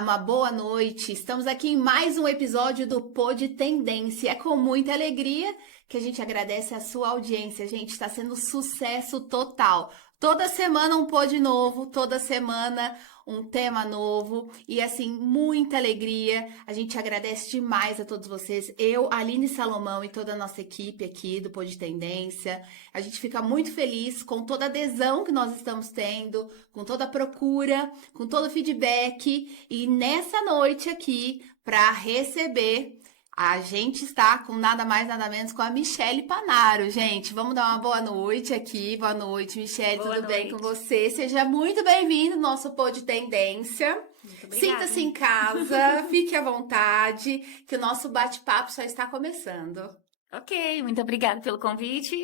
uma boa noite. Estamos aqui em mais um episódio do Pod Tendência. É com muita alegria que a gente agradece a sua audiência. Gente, está sendo sucesso total. Toda semana um pod novo, toda semana um tema novo e assim, muita alegria. A gente agradece demais a todos vocês. Eu, Aline Salomão e toda a nossa equipe aqui do Pod Tendência. A gente fica muito feliz com toda a adesão que nós estamos tendo, com toda a procura, com todo o feedback. E nessa noite aqui, para receber, a gente está com nada mais, nada menos com a Michele Panaro, gente. Vamos dar uma boa noite aqui. Boa noite, Michele. Boa Tudo bem noite. com você? Seja muito bem-vindo ao nosso Pod Tendência. Muito obrigada. Sinta-se em casa, fique à vontade, que o nosso bate-papo só está começando. Ok, muito obrigada pelo convite.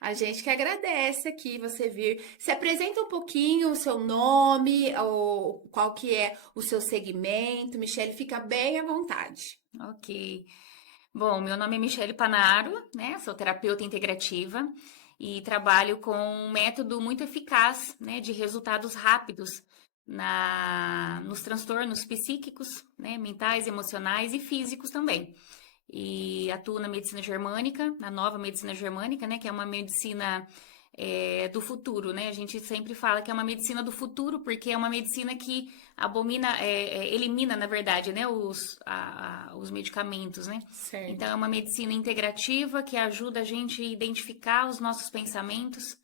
A gente que agradece aqui você vir. Se apresenta um pouquinho o seu nome, ou qual que é o seu segmento. Michele, fica bem à vontade. Ok. Bom, meu nome é Michele Panaro, né? Sou terapeuta integrativa e trabalho com um método muito eficaz, né, de resultados rápidos nos transtornos psíquicos, né, mentais, emocionais e físicos também. E atuo na medicina germânica, na nova medicina germânica, né, que é uma medicina do futuro, né? A gente sempre fala que é uma medicina do futuro, porque é uma medicina que elimina, na verdade, né, os medicamentos, né? Certo. Então, é uma medicina integrativa que ajuda a gente a identificar os nossos pensamentos,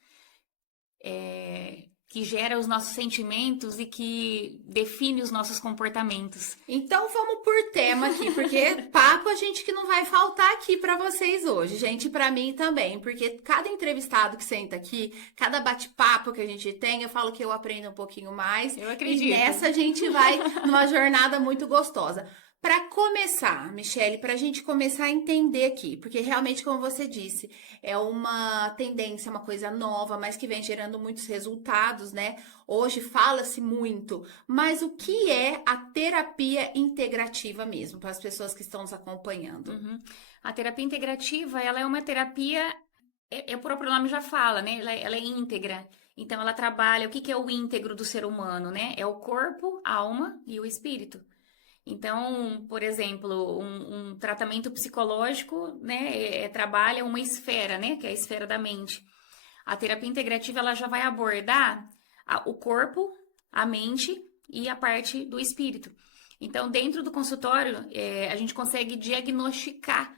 que gera os nossos sentimentos e que define os nossos comportamentos. Então vamos por tema aqui, porque papo a gente que não vai faltar aqui para vocês hoje, gente, para mim também, porque cada entrevistado que senta aqui, cada bate-papo que a gente tem, eu falo que eu aprendo um pouquinho mais. Eu acredito. E nessa a gente vai numa jornada muito gostosa. Para começar, Michele, para a gente começar a entender aqui, porque realmente, como você disse, é uma tendência, uma coisa nova, mas que vem gerando muitos resultados, né? Hoje fala-se muito, mas o que é a terapia integrativa mesmo, para as pessoas que estão nos acompanhando? Uhum. A terapia integrativa, ela é uma terapia, o próprio nome já fala, né? Ela é íntegra. Então, ela trabalha, o que é o íntegro do ser humano, né? É o corpo, a alma e o espírito. Então, por exemplo, um tratamento psicológico, né, trabalha uma esfera, né, que é a esfera da mente. A terapia integrativa, ela já vai abordar o corpo, a mente e a parte do espírito. Então, dentro do consultório, a gente consegue diagnosticar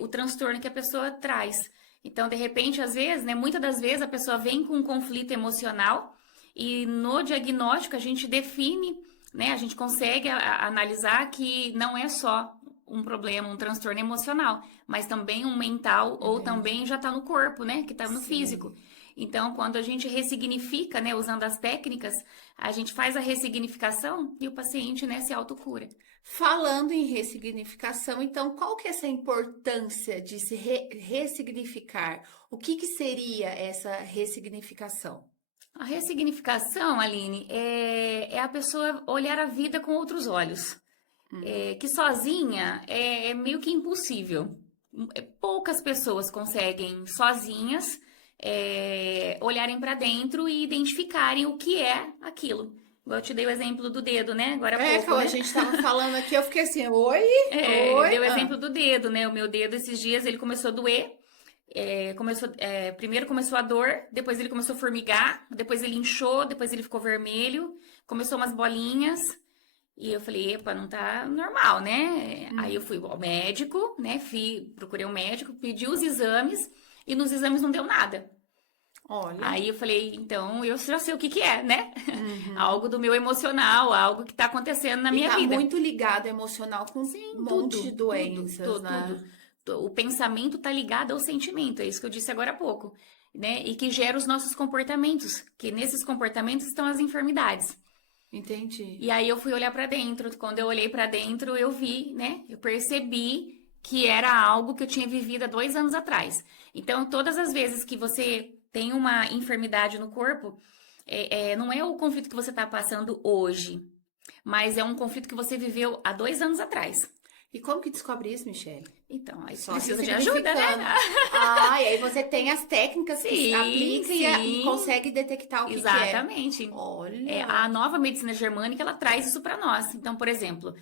o transtorno que a pessoa traz. Então, de repente, às vezes, né, muitas das vezes a pessoa vem com um conflito emocional e no diagnóstico a gente define, né, a gente consegue analisar que não é só um problema, um transtorno emocional, mas também um mental ou também já está no corpo, né, que está no físico. Então, quando a gente ressignifica, né, usando as técnicas, a gente faz a ressignificação e o paciente, né, se autocura. Falando em ressignificação, então, qual que é essa importância de se ressignificar? O que seria essa ressignificação? A ressignificação, Aline, é a pessoa olhar a vida com outros olhos. Que sozinha é meio que impossível. Poucas pessoas conseguem sozinhas olharem para dentro e identificarem o que é aquilo. Igual eu te dei o exemplo do dedo, né? Agora há pouco, A né? gente tava falando aqui, eu fiquei assim, oi? Eu dei o exemplo do dedo, né? O meu dedo, esses dias, ele começou a doer. Primeiro começou a dor, depois ele começou a formigar, depois ele inchou, depois ele ficou vermelho, começou umas bolinhas, e eu falei, epa, não tá normal, né? Aí eu fui ao médico, né? Procurei um médico, pedi os exames, e nos exames não deu nada. Olha. Aí eu falei, então eu já sei o que é, né? Algo do meu emocional, algo que tá acontecendo na minha tá vida. muito ligado emocional com um monte de doenças, tudo, né? tudo. O pensamento tá ligado ao sentimento, é isso que eu disse agora há pouco, né? E que gera os nossos comportamentos, que nesses comportamentos estão as enfermidades. Entendi. E aí eu fui olhar pra dentro. Quando eu olhei pra dentro, eu vi, né? Eu percebi que era algo que eu tinha vivido há 2 anos atrás. Então, todas as vezes que você tem uma enfermidade no corpo, não é o conflito que você está passando hoje, mas é um conflito que você viveu há 2 anos atrás. E como que descobre isso, Michele? Então, aí Só precisa de ajuda, né? Ah, e aí você tem as técnicas que Sim, aplica e sim. consegue detectar o que é. Exatamente. Olha. A nova medicina germânica, ela traz isso para nós. Então, por exemplo,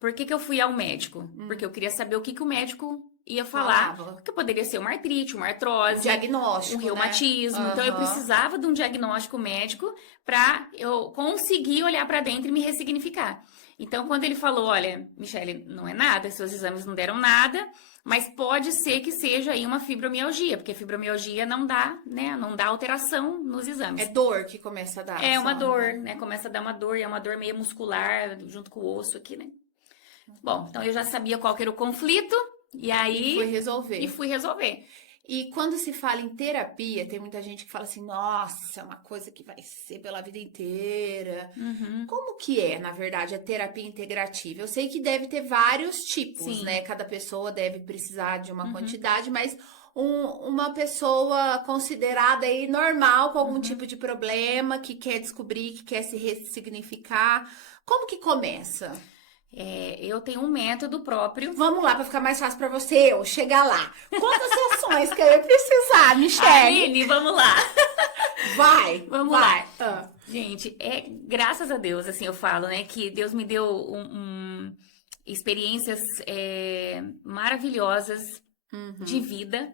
por que que eu fui ao médico? Porque eu queria saber o que que o médico ia falar. Falava. Que poderia ser uma artrite, uma O artrose, diagnóstico, um né? reumatismo. Então, eu Aham. precisava de um diagnóstico médico para eu conseguir olhar para dentro e me ressignificar. Então, quando ele falou, olha, Michele, não é nada, seus exames não deram nada, mas pode ser que seja aí uma fibromialgia, porque fibromialgia não dá, né, não dá alteração nos exames. É dor que começa a dar. É uma só, dor, né? né? Começa a dar uma dor, e é uma dor meio muscular, junto com o osso aqui, né? Bom, então eu já sabia qual que era o conflito, e aí... E foi resolver. E fui resolver. E quando se fala em terapia, tem muita gente que fala assim, nossa, é uma coisa que vai ser pela vida inteira. Uhum. Como que é, na verdade, a terapia integrativa? Eu sei que deve ter vários tipos, Sim. né? Cada pessoa deve precisar de uma Uhum. quantidade, mas uma pessoa considerada aí normal, com algum tipo de problema, que quer descobrir, que quer se ressignificar, como que começa? Eu tenho um método próprio. Vamos lá, para ficar mais fácil para você eu chegar lá. Quantas sessões que eu ia precisar, Michele? Aline, vamos lá. Vai, Vamos vai. lá. Ah. Gente, graças a Deus, assim, eu falo, né, que Deus me deu experiências maravilhosas de vida.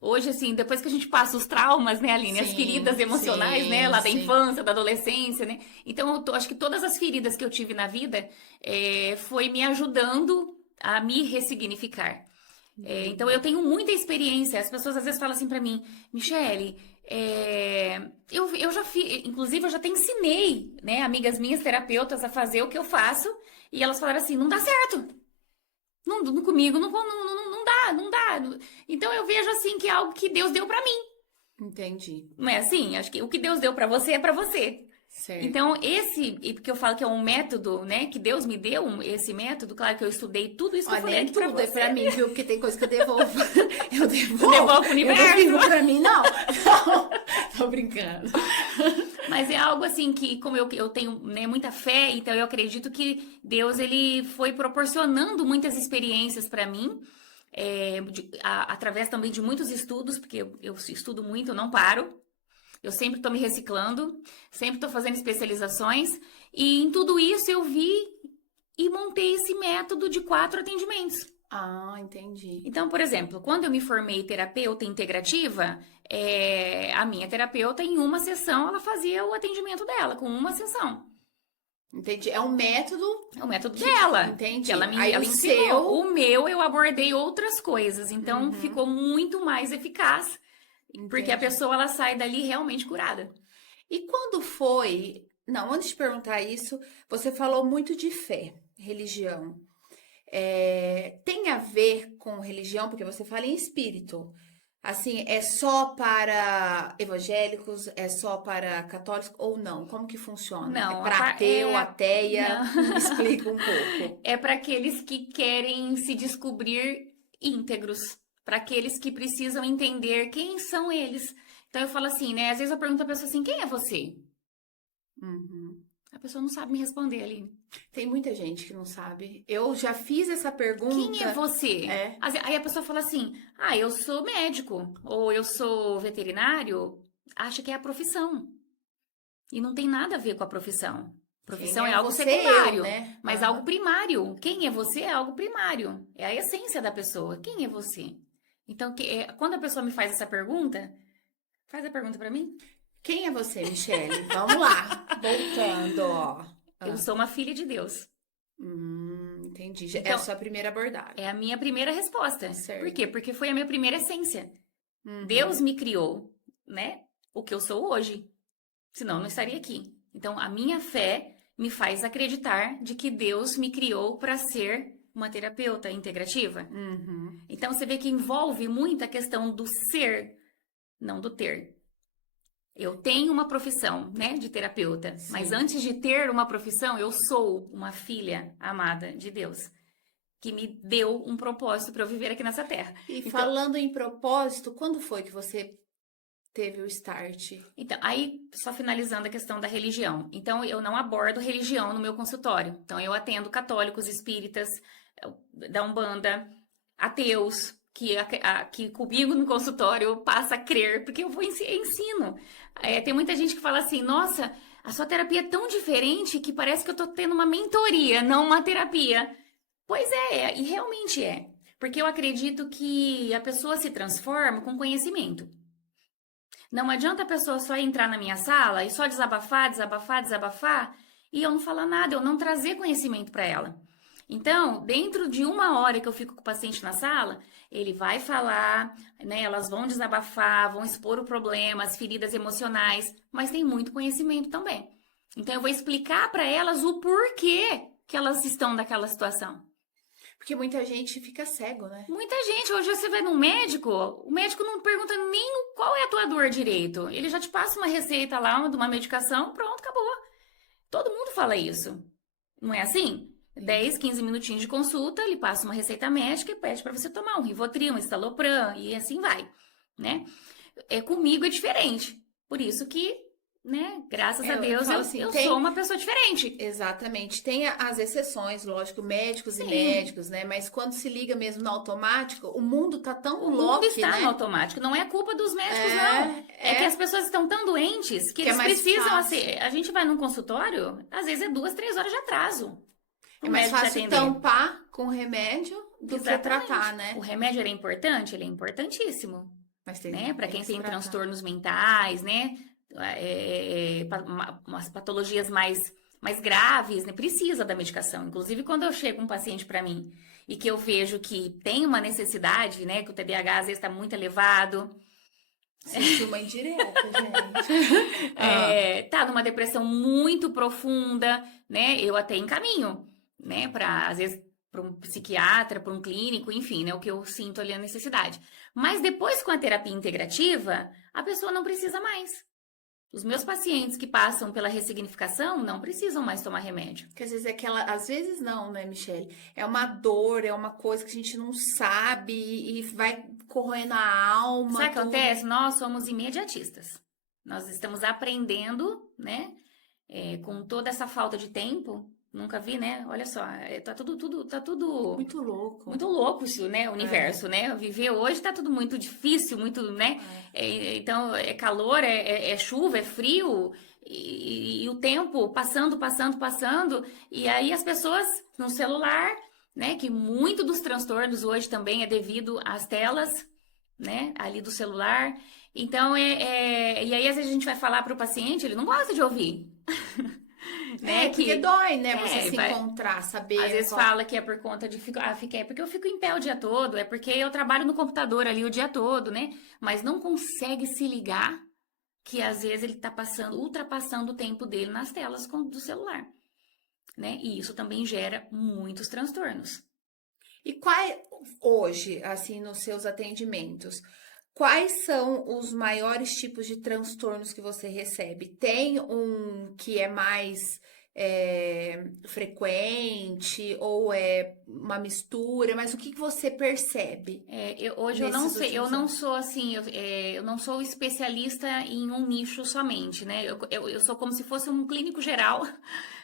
Hoje, assim, depois que a gente passa os traumas, né, Aline? As Sim, feridas emocionais, sim, né? Lá da sim. infância, da adolescência, né? Então, acho que todas as feridas que eu tive na vida foi me ajudando a me ressignificar. Então, eu tenho muita experiência. As pessoas às vezes falam assim pra mim, Michele, eu já fiz, inclusive eu já até ensinei, né, amigas minhas terapeutas a fazer o que eu faço, e elas falaram assim, não dá certo. Não, comigo não dá, não dá. Então eu vejo assim que é algo que Deus deu pra mim. Entendi. Não é assim? Acho que o que Deus deu pra você é pra você. Certo. Então, e porque eu falo que é um método, né? Que Deus me deu esse método, claro que eu estudei tudo isso que eu falei nem aqui pra tudo é você. pra mim, viu? Porque tem coisa que eu devolvo. Eu devolvo. Devolvo pro universo. Eu não fico pra mim, não. Não. Tô brincando. Mas é algo assim que, como eu tenho, né, muita fé, então eu acredito que Deus, ele foi proporcionando muitas experiências pra mim, através também de muitos estudos, porque eu estudo muito, eu não paro. Eu sempre estou me reciclando, sempre estou fazendo especializações, e em tudo isso eu vi e montei esse método de 4 atendimentos. Ah, entendi. Então, por exemplo, quando eu me formei terapeuta integrativa, a minha terapeuta, em uma sessão, ela fazia o atendimento dela, com uma sessão. Entendi. É um método. É o método dela. Entendi. Que ela Aí ela o ensinou. seu- O meu, eu abordei outras coisas. Então, ficou muito mais eficaz. Porque a Entendi. pessoa, ela sai dali realmente curada. E quando foi? Não, antes de perguntar isso, você falou muito de fé, religião. Tem a ver com religião, porque você fala em espírito. Assim, é só para evangélicos, é só para católicos ou não? Como que funciona? Não, É para ateu, ateia? não. Me explica um pouco. É para aqueles que querem se descobrir íntegros, para aqueles que precisam entender quem são eles. Então eu falo assim, né? Às vezes eu pergunto a pessoa assim, quem é você? Uhum. A pessoa não sabe me responder, Aline. Tem muita gente que não sabe. Eu já fiz essa pergunta. Quem é você? É. Aí a pessoa fala assim, eu sou médico, ou eu sou veterinário, acha que é a profissão. E não tem nada a ver com a profissão. Profissão Quem é algo você, secundário, eu, né? mas Aham. algo primário. Quem é você é algo primário. É a essência da pessoa. Quem é você? Então, quando a pessoa me faz essa pergunta, faz a pergunta pra mim. Quem é você, Michele? Vamos lá. Voltando, ó. Eu sou uma filha de Deus. Entendi. É Então, a sua primeira abordagem. É a minha primeira resposta. Certo. Por quê? Porque foi a minha primeira essência. Uhum. Deus me criou, né? O que eu sou hoje. Senão eu não estaria aqui. Então, a minha fé me faz acreditar de que Deus me criou para ser uma terapeuta integrativa. Uhum. Então, você vê que envolve muito a questão do ser, não do ter. Eu tenho uma profissão, né, de terapeuta. Sim. Mas antes de ter uma profissão, eu sou uma filha amada de Deus, que me deu um propósito para eu viver aqui nessa terra. E Então, falando em propósito, quando foi que você teve o start? Então, aí, só finalizando a questão da religião. Então, eu não abordo religião no meu consultório. Então, eu atendo católicos, espíritas, da Umbanda, ateus, que comigo no consultório passa a crer, porque eu ensino. Tem muita gente que fala assim, nossa, a sua terapia é tão diferente que parece que eu tô tendo uma mentoria, não uma terapia. Pois e realmente é. Porque eu acredito que a pessoa se transforma com conhecimento. Não adianta a pessoa só entrar na minha sala e só desabafar, desabafar, desabafar, e eu não falar nada, eu não trazer conhecimento para ela. Então, dentro de 1 hora que eu fico com o paciente na sala, ele vai falar, né? Elas vão desabafar, vão expor o problema, as feridas emocionais, mas tem muito conhecimento também. Então, eu vou explicar para elas o porquê que elas estão naquela situação. Porque muita gente fica cego, né? Muita gente. Hoje você vai num médico, o médico não pergunta nem qual é a tua dor direito. Ele já te passa uma receita lá, de uma medicação, pronto, acabou. Todo mundo fala isso. Não é assim? 10, 15 minutinhos de consulta, ele passa uma receita médica e pede para você tomar um Rivotril, um Estalopram e assim vai, né? Comigo é diferente. Por isso que, né, graças a Deus, eu sou uma pessoa diferente. Exatamente. Tem as exceções, lógico, médicos e médicos, né? Mas quando se liga mesmo no automático, o mundo tá tão louco, né? O mundo está no automático. Não é culpa dos médicos, não. É que as pessoas estão tão doentes que eles precisam... a gente vai num consultório, às vezes é 2, 3 horas de atraso. É mais fácil tampar com remédio do que tratar, né? O remédio ele é importante? Ele é importantíssimo. Mas tem, né? Para quem tem transtornos mentais, né? Umas patologias mais graves, né? Precisa da medicação. Inclusive, quando eu chego um paciente para mim e que eu vejo que tem uma necessidade, né? Que o TDAH às vezes está muito elevado. Sentiu uma indireta, gente. Tá numa depressão muito profunda, né? Eu até encaminho, né? Às vezes, para um psiquiatra, para um clínico, enfim, né? O que eu sinto ali a necessidade. Mas depois, com a terapia integrativa, a pessoa não precisa mais. Os meus pacientes que passam pela ressignificação não precisam mais tomar remédio. Porque às vezes às vezes não, né, Michele? É uma dor, é uma coisa que a gente não sabe e vai corroendo a alma. Sabe o que acontece? Nós somos imediatistas. Nós estamos aprendendo, né? Com toda essa falta de tempo. Nunca vi, né? Olha só, tá tudo... Muito louco. Muito louco isso, né? O universo, né? Viver hoje tá tudo muito difícil, muito, né? Então, é calor, é chuva, é frio, e o tempo passando, e aí as pessoas no celular, né? Que muito dos transtornos hoje também é devido às telas, né? Ali do celular. Então, e aí às vezes a gente vai falar para o paciente, ele não gosta de ouvir. Né? Porque dói, né? Você se encontrar, saber. Às vezes fala que é por conta de é porque eu fico em pé o dia todo, é porque eu trabalho no computador ali o dia todo, né? Mas não consegue se ligar que às vezes ele tá ultrapassando o tempo dele nas telas do celular, né? E isso também gera muitos transtornos. E hoje, assim, nos seus atendimentos, quais são os maiores tipos de transtornos que você recebe? Tem um que é mais frequente ou é uma mistura, mas o que você percebe? Hoje eu não sei, eu não sou assim, eu não sou especialista em um nicho somente, né? Eu sou como se fosse um clínico geral,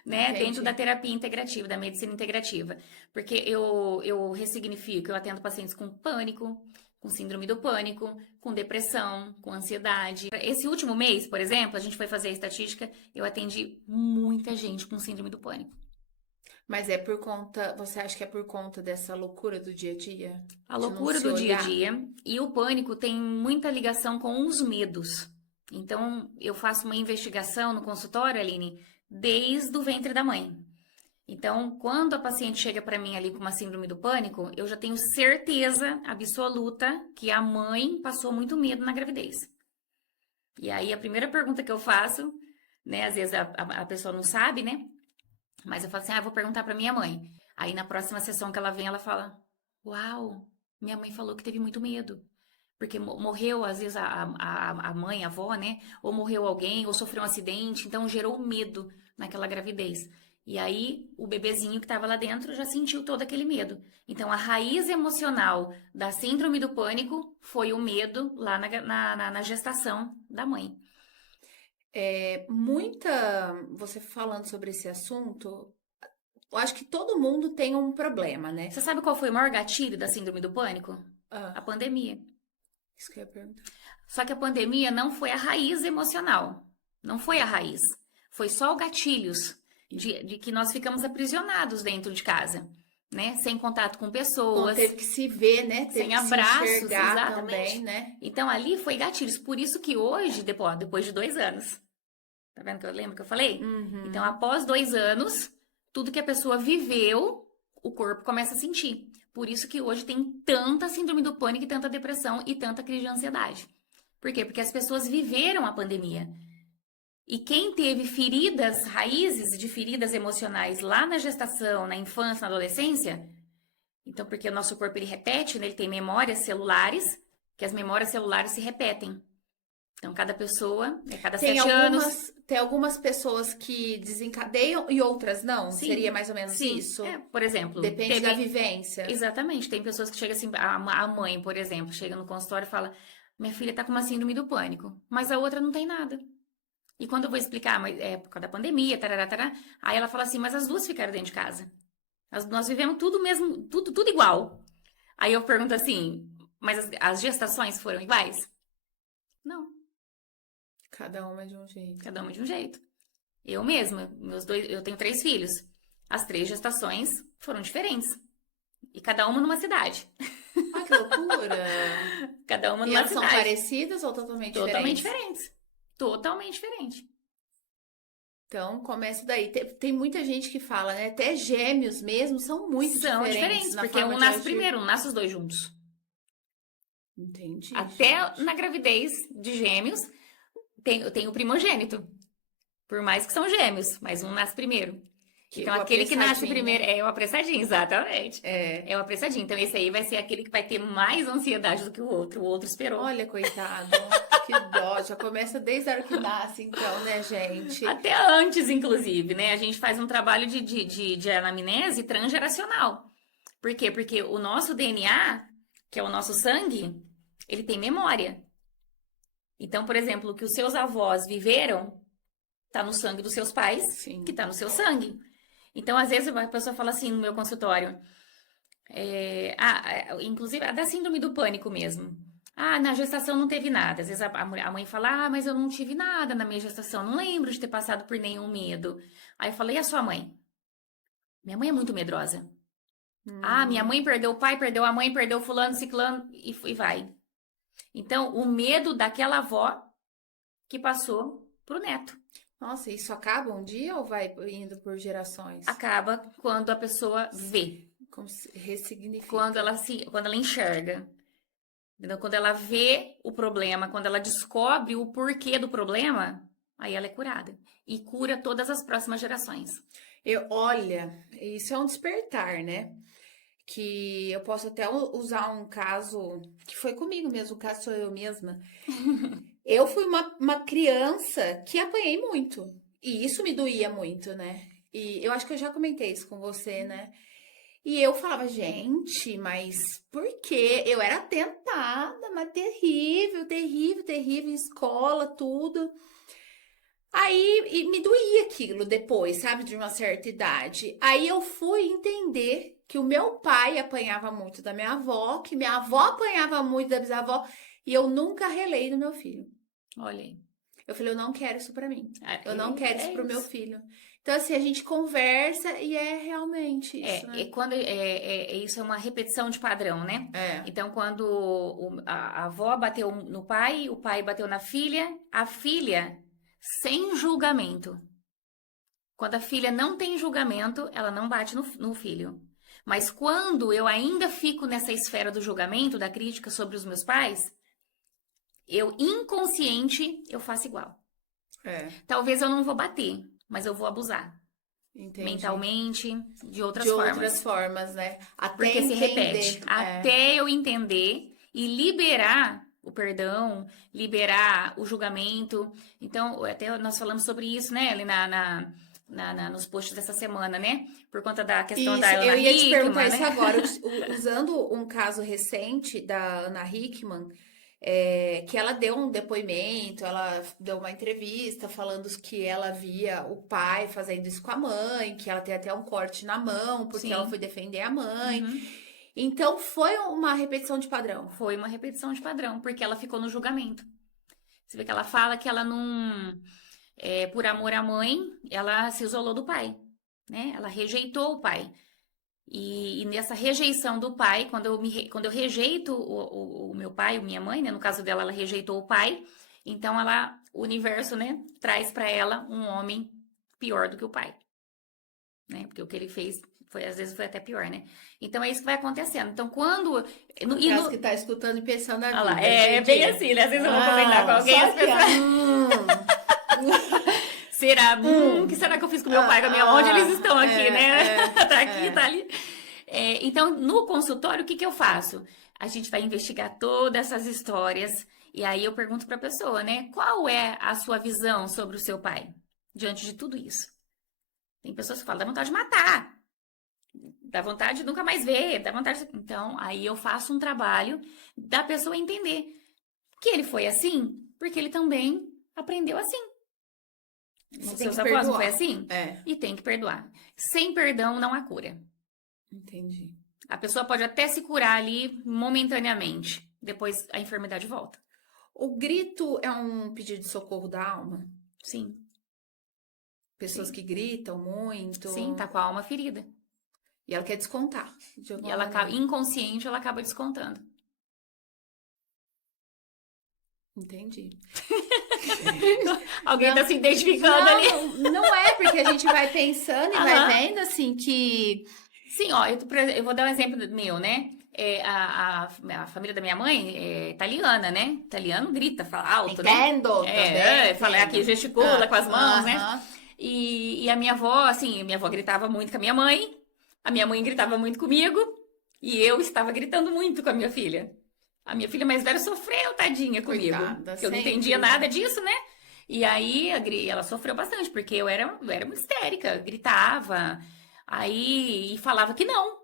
né? Entendi. Dentro da terapia integrativa, da medicina integrativa. Porque eu ressignifico, eu atendo pacientes com pânico, com síndrome do pânico, com depressão, com ansiedade. Esse último mês, por exemplo, a gente foi fazer a estatística, eu atendi muita gente com síndrome do pânico. Mas você acha que é por conta dessa loucura do dia a dia? A loucura do dia a dia e o pânico tem muita ligação com os medos. Então, eu faço uma investigação no consultório, Aline, desde o ventre da mãe. Então, quando a paciente chega para mim ali com uma síndrome do pânico, eu já tenho certeza absoluta que a mãe passou muito medo na gravidez. E aí, a primeira pergunta que eu faço, né, às vezes a pessoa não sabe, né, mas eu falo assim, eu vou perguntar para minha mãe. Aí, na próxima sessão que ela vem, ela fala, uau, minha mãe falou que teve muito medo. Porque morreu, às vezes, a mãe, a avó, né, ou morreu alguém, ou sofreu um acidente, então gerou medo naquela gravidez. E aí, o bebezinho que estava lá dentro já sentiu todo aquele medo. Então, a raiz emocional da síndrome do pânico foi o medo lá na gestação da mãe. Você falando sobre esse assunto, eu acho que todo mundo tem um problema, né? Você sabe qual foi o maior gatilho da síndrome do pânico? A Ah, pandemia. isso que eu ia perguntar. Só que a pandemia não foi a raiz emocional. Não foi a raiz. Foi só o gatilhos de que nós ficamos aprisionados dentro de casa, né? Sem contato com Bom, pessoas, teve que se ver, né? Teve sem que abraços, se enxergar exatamente. também, né? Então ali foi gatilhos. Por isso que hoje, depois de 2 anos, tá vendo que eu lembro que eu falei? Uhum. Então, após 2 anos, tudo que a pessoa viveu, o corpo começa a sentir. Por isso que hoje tem tanta síndrome do pânico, e tanta depressão e tanta crise de ansiedade. Por quê? Porque as pessoas viveram a pandemia. E quem teve feridas, raízes de feridas emocionais lá na gestação, na infância, na adolescência, então porque o nosso corpo ele repete, né? Ele tem memórias celulares, que as memórias celulares se repetem. Então cada pessoa, cada 7 anos. Tem algumas pessoas que desencadeiam e outras não? Sim, Seria mais ou menos sim. isso? Por exemplo, Depende da vivência. Exatamente. Tem pessoas que chegam assim, a mãe, por exemplo, chega no consultório e fala: minha filha tá com uma síndrome do pânico, mas a outra não tem nada. E quando eu vou explicar, mas é por causa da pandemia, tarará, tarará, aí ela fala assim: mas as duas ficaram dentro de casa. Nós vivemos tudo mesmo, tudo igual. Aí eu pergunto assim: mas as gestações foram iguais? Não, Cada uma de um jeito. cada uma de um jeito. Eu mesma, eu tenho 3 filhos. As 3 gestações foram diferentes. E cada uma numa cidade. Ah, que loucura! Cada uma E numa elas são cidade. parecidas ou totalmente Totalmente diferentes? diferentes. Totalmente diferente. Então, começa daí. Tem muita gente que fala, né? Até gêmeos mesmo são muito São diferentes. diferentes, na porque forma um de nasce agir. primeiro, não nasce os 2 juntos. Entendi. Até gente. na gravidez de gêmeos, tem o primogênito. Por mais que são gêmeos, mas um nasce primeiro. Então, O aquele que nasce apressadinho, primeiro né? é o apressadinho, exatamente. É. É o apressadinho. Então, esse aí vai ser aquele que vai ter mais ansiedade do que o outro. O outro esperou. Olha, coitado. Que dó. Já começa desde a hora que nasce, então, né, gente? Até antes, inclusive, né? A gente faz um trabalho de anamnese transgeracional. Por quê? Porque o nosso DNA, que é o nosso sangue, ele tem memória. Então, por exemplo, o que os seus avós viveram tá no sangue dos seus pais, Sim. que tá no seu sangue. Então, às vezes, a pessoa fala assim no meu consultório, inclusive a da síndrome do pânico mesmo. Ah, na gestação não teve nada. Às vezes a mãe fala: ah, mas eu não tive nada na minha gestação, não lembro de ter passado por nenhum medo. Aí eu falei: e a sua mãe? Minha mãe é muito medrosa. Ah, minha mãe perdeu o pai, perdeu a mãe, perdeu fulano, ciclano, e vai. Então, o medo daquela avó que passou pro neto. Nossa, isso acaba um dia ou vai indo por gerações? Acaba quando a pessoa vê, Como se ressignifica. quando ela enxerga. Entendeu? Quando ela vê o problema, quando ela descobre o porquê do problema, aí ela é curada. E cura todas as próximas gerações. Olha, isso é um despertar, né? Que eu posso até usar um caso que foi comigo mesmo, o caso sou eu mesma. Eu fui uma criança que apanhei muito. E isso me doía muito, né? E eu acho que eu já comentei isso com você, né? E eu falava, gente, mas por quê? Eu era tentada, mas terrível, terrível, terrível, em escola, tudo. Aí e me doía aquilo depois, sabe, de uma certa idade. Aí eu fui entender que o meu pai apanhava muito da minha avó, que minha avó apanhava muito da bisavó, e eu nunca relei no meu filho. Olha aí. Eu falei, eu não quero isso pra mim. Eu não É quero isso pro meu isso. filho. Então, assim, a gente conversa e é realmente isso, né? Isso é uma repetição de padrão, né? É. Então, quando a avó bateu no pai, o pai bateu na filha, a filha, sem julgamento. Quando a filha não tem julgamento, ela não bate no filho. Mas quando eu ainda fico nessa esfera do julgamento, da crítica sobre os meus pais, eu inconsciente, eu faço igual. É, Talvez eu não vou bater, mas eu vou abusar. entendi. Mentalmente, de outras De formas. outras formas, né? Até Porque se entender. repete. Até eu entender e liberar o perdão, liberar o julgamento. Então, até nós falamos sobre isso, né, ali nos posts dessa semana, né? Por conta da questão da Isso, Ana eu ia te Hickman, perguntar né? isso agora. Usando um caso recente da Ana Hickman, que ela deu um depoimento, ela deu uma entrevista falando que ela via o pai fazendo isso com a mãe, que ela tem até um corte na mão, porque ela Sim. foi defender a mãe. Uhum. Então foi uma repetição de padrão. Foi uma repetição de padrão, porque ela ficou no julgamento. Você vê que ela fala que ela não, por amor à mãe, ela se isolou do pai, né? Ela rejeitou o pai. E nessa rejeição do pai, quando eu rejeito o meu pai, minha mãe, né? No caso dela, ela rejeitou o pai. Então, o universo, né? Traz pra ela um homem pior do que o pai, né? Porque o que ele fez às vezes foi até pior, né? Então é isso que vai acontecendo. Então quando Caso que tá escutando e pensando na Olha lá, vida, é gente. bem assim, né? Às vezes eu vou comentar com alguém, as pessoas. Será? O que será que eu fiz com meu pai, com a minha mãe? Onde eles estão aqui, né? Tá aqui, tá ali. Então, no consultório, o que que eu faço? A gente vai investigar todas essas histórias e aí eu pergunto pra pessoa, né? Qual é a sua visão sobre o seu pai diante de tudo isso? Tem pessoas que falam, dá vontade de matar. Dá vontade de nunca mais ver, dá vontade de... Então, aí eu faço um trabalho da pessoa entender que ele foi assim, porque ele também aprendeu assim. Os seus avós não foi assim? E tem que perdoar. Sem perdão não há cura. Entendi. A pessoa pode até se curar ali momentaneamente, depois a enfermidade volta. O grito é um pedido de socorro da alma? Sim. Pessoas que gritam muito. Sim, tá com a alma ferida. E ela quer descontar. E ela inconsciente, ela acaba descontando. Entendi. Alguém tá se identificando ali? Não é, porque a gente vai pensando e vai vendo, assim, que... Sim, ó, eu vou dar um exemplo meu, né? A família da minha mãe é italiana, né? Italiano grita, fala alto, Entendo, né? também, Fala aqui, gesticula com as mãos, né? Aham. E a minha avó, assim, minha avó gritava muito com a minha mãe, a minha mãe gritava muito comigo, e eu estava gritando muito com a minha filha. A minha filha mais velha sofreu, tadinha, comigo. Coitada, Porque eu não sempre, entendia né? nada disso, né? E aí ela sofreu bastante, porque eu era muito histérica, gritava, aí e falava que não.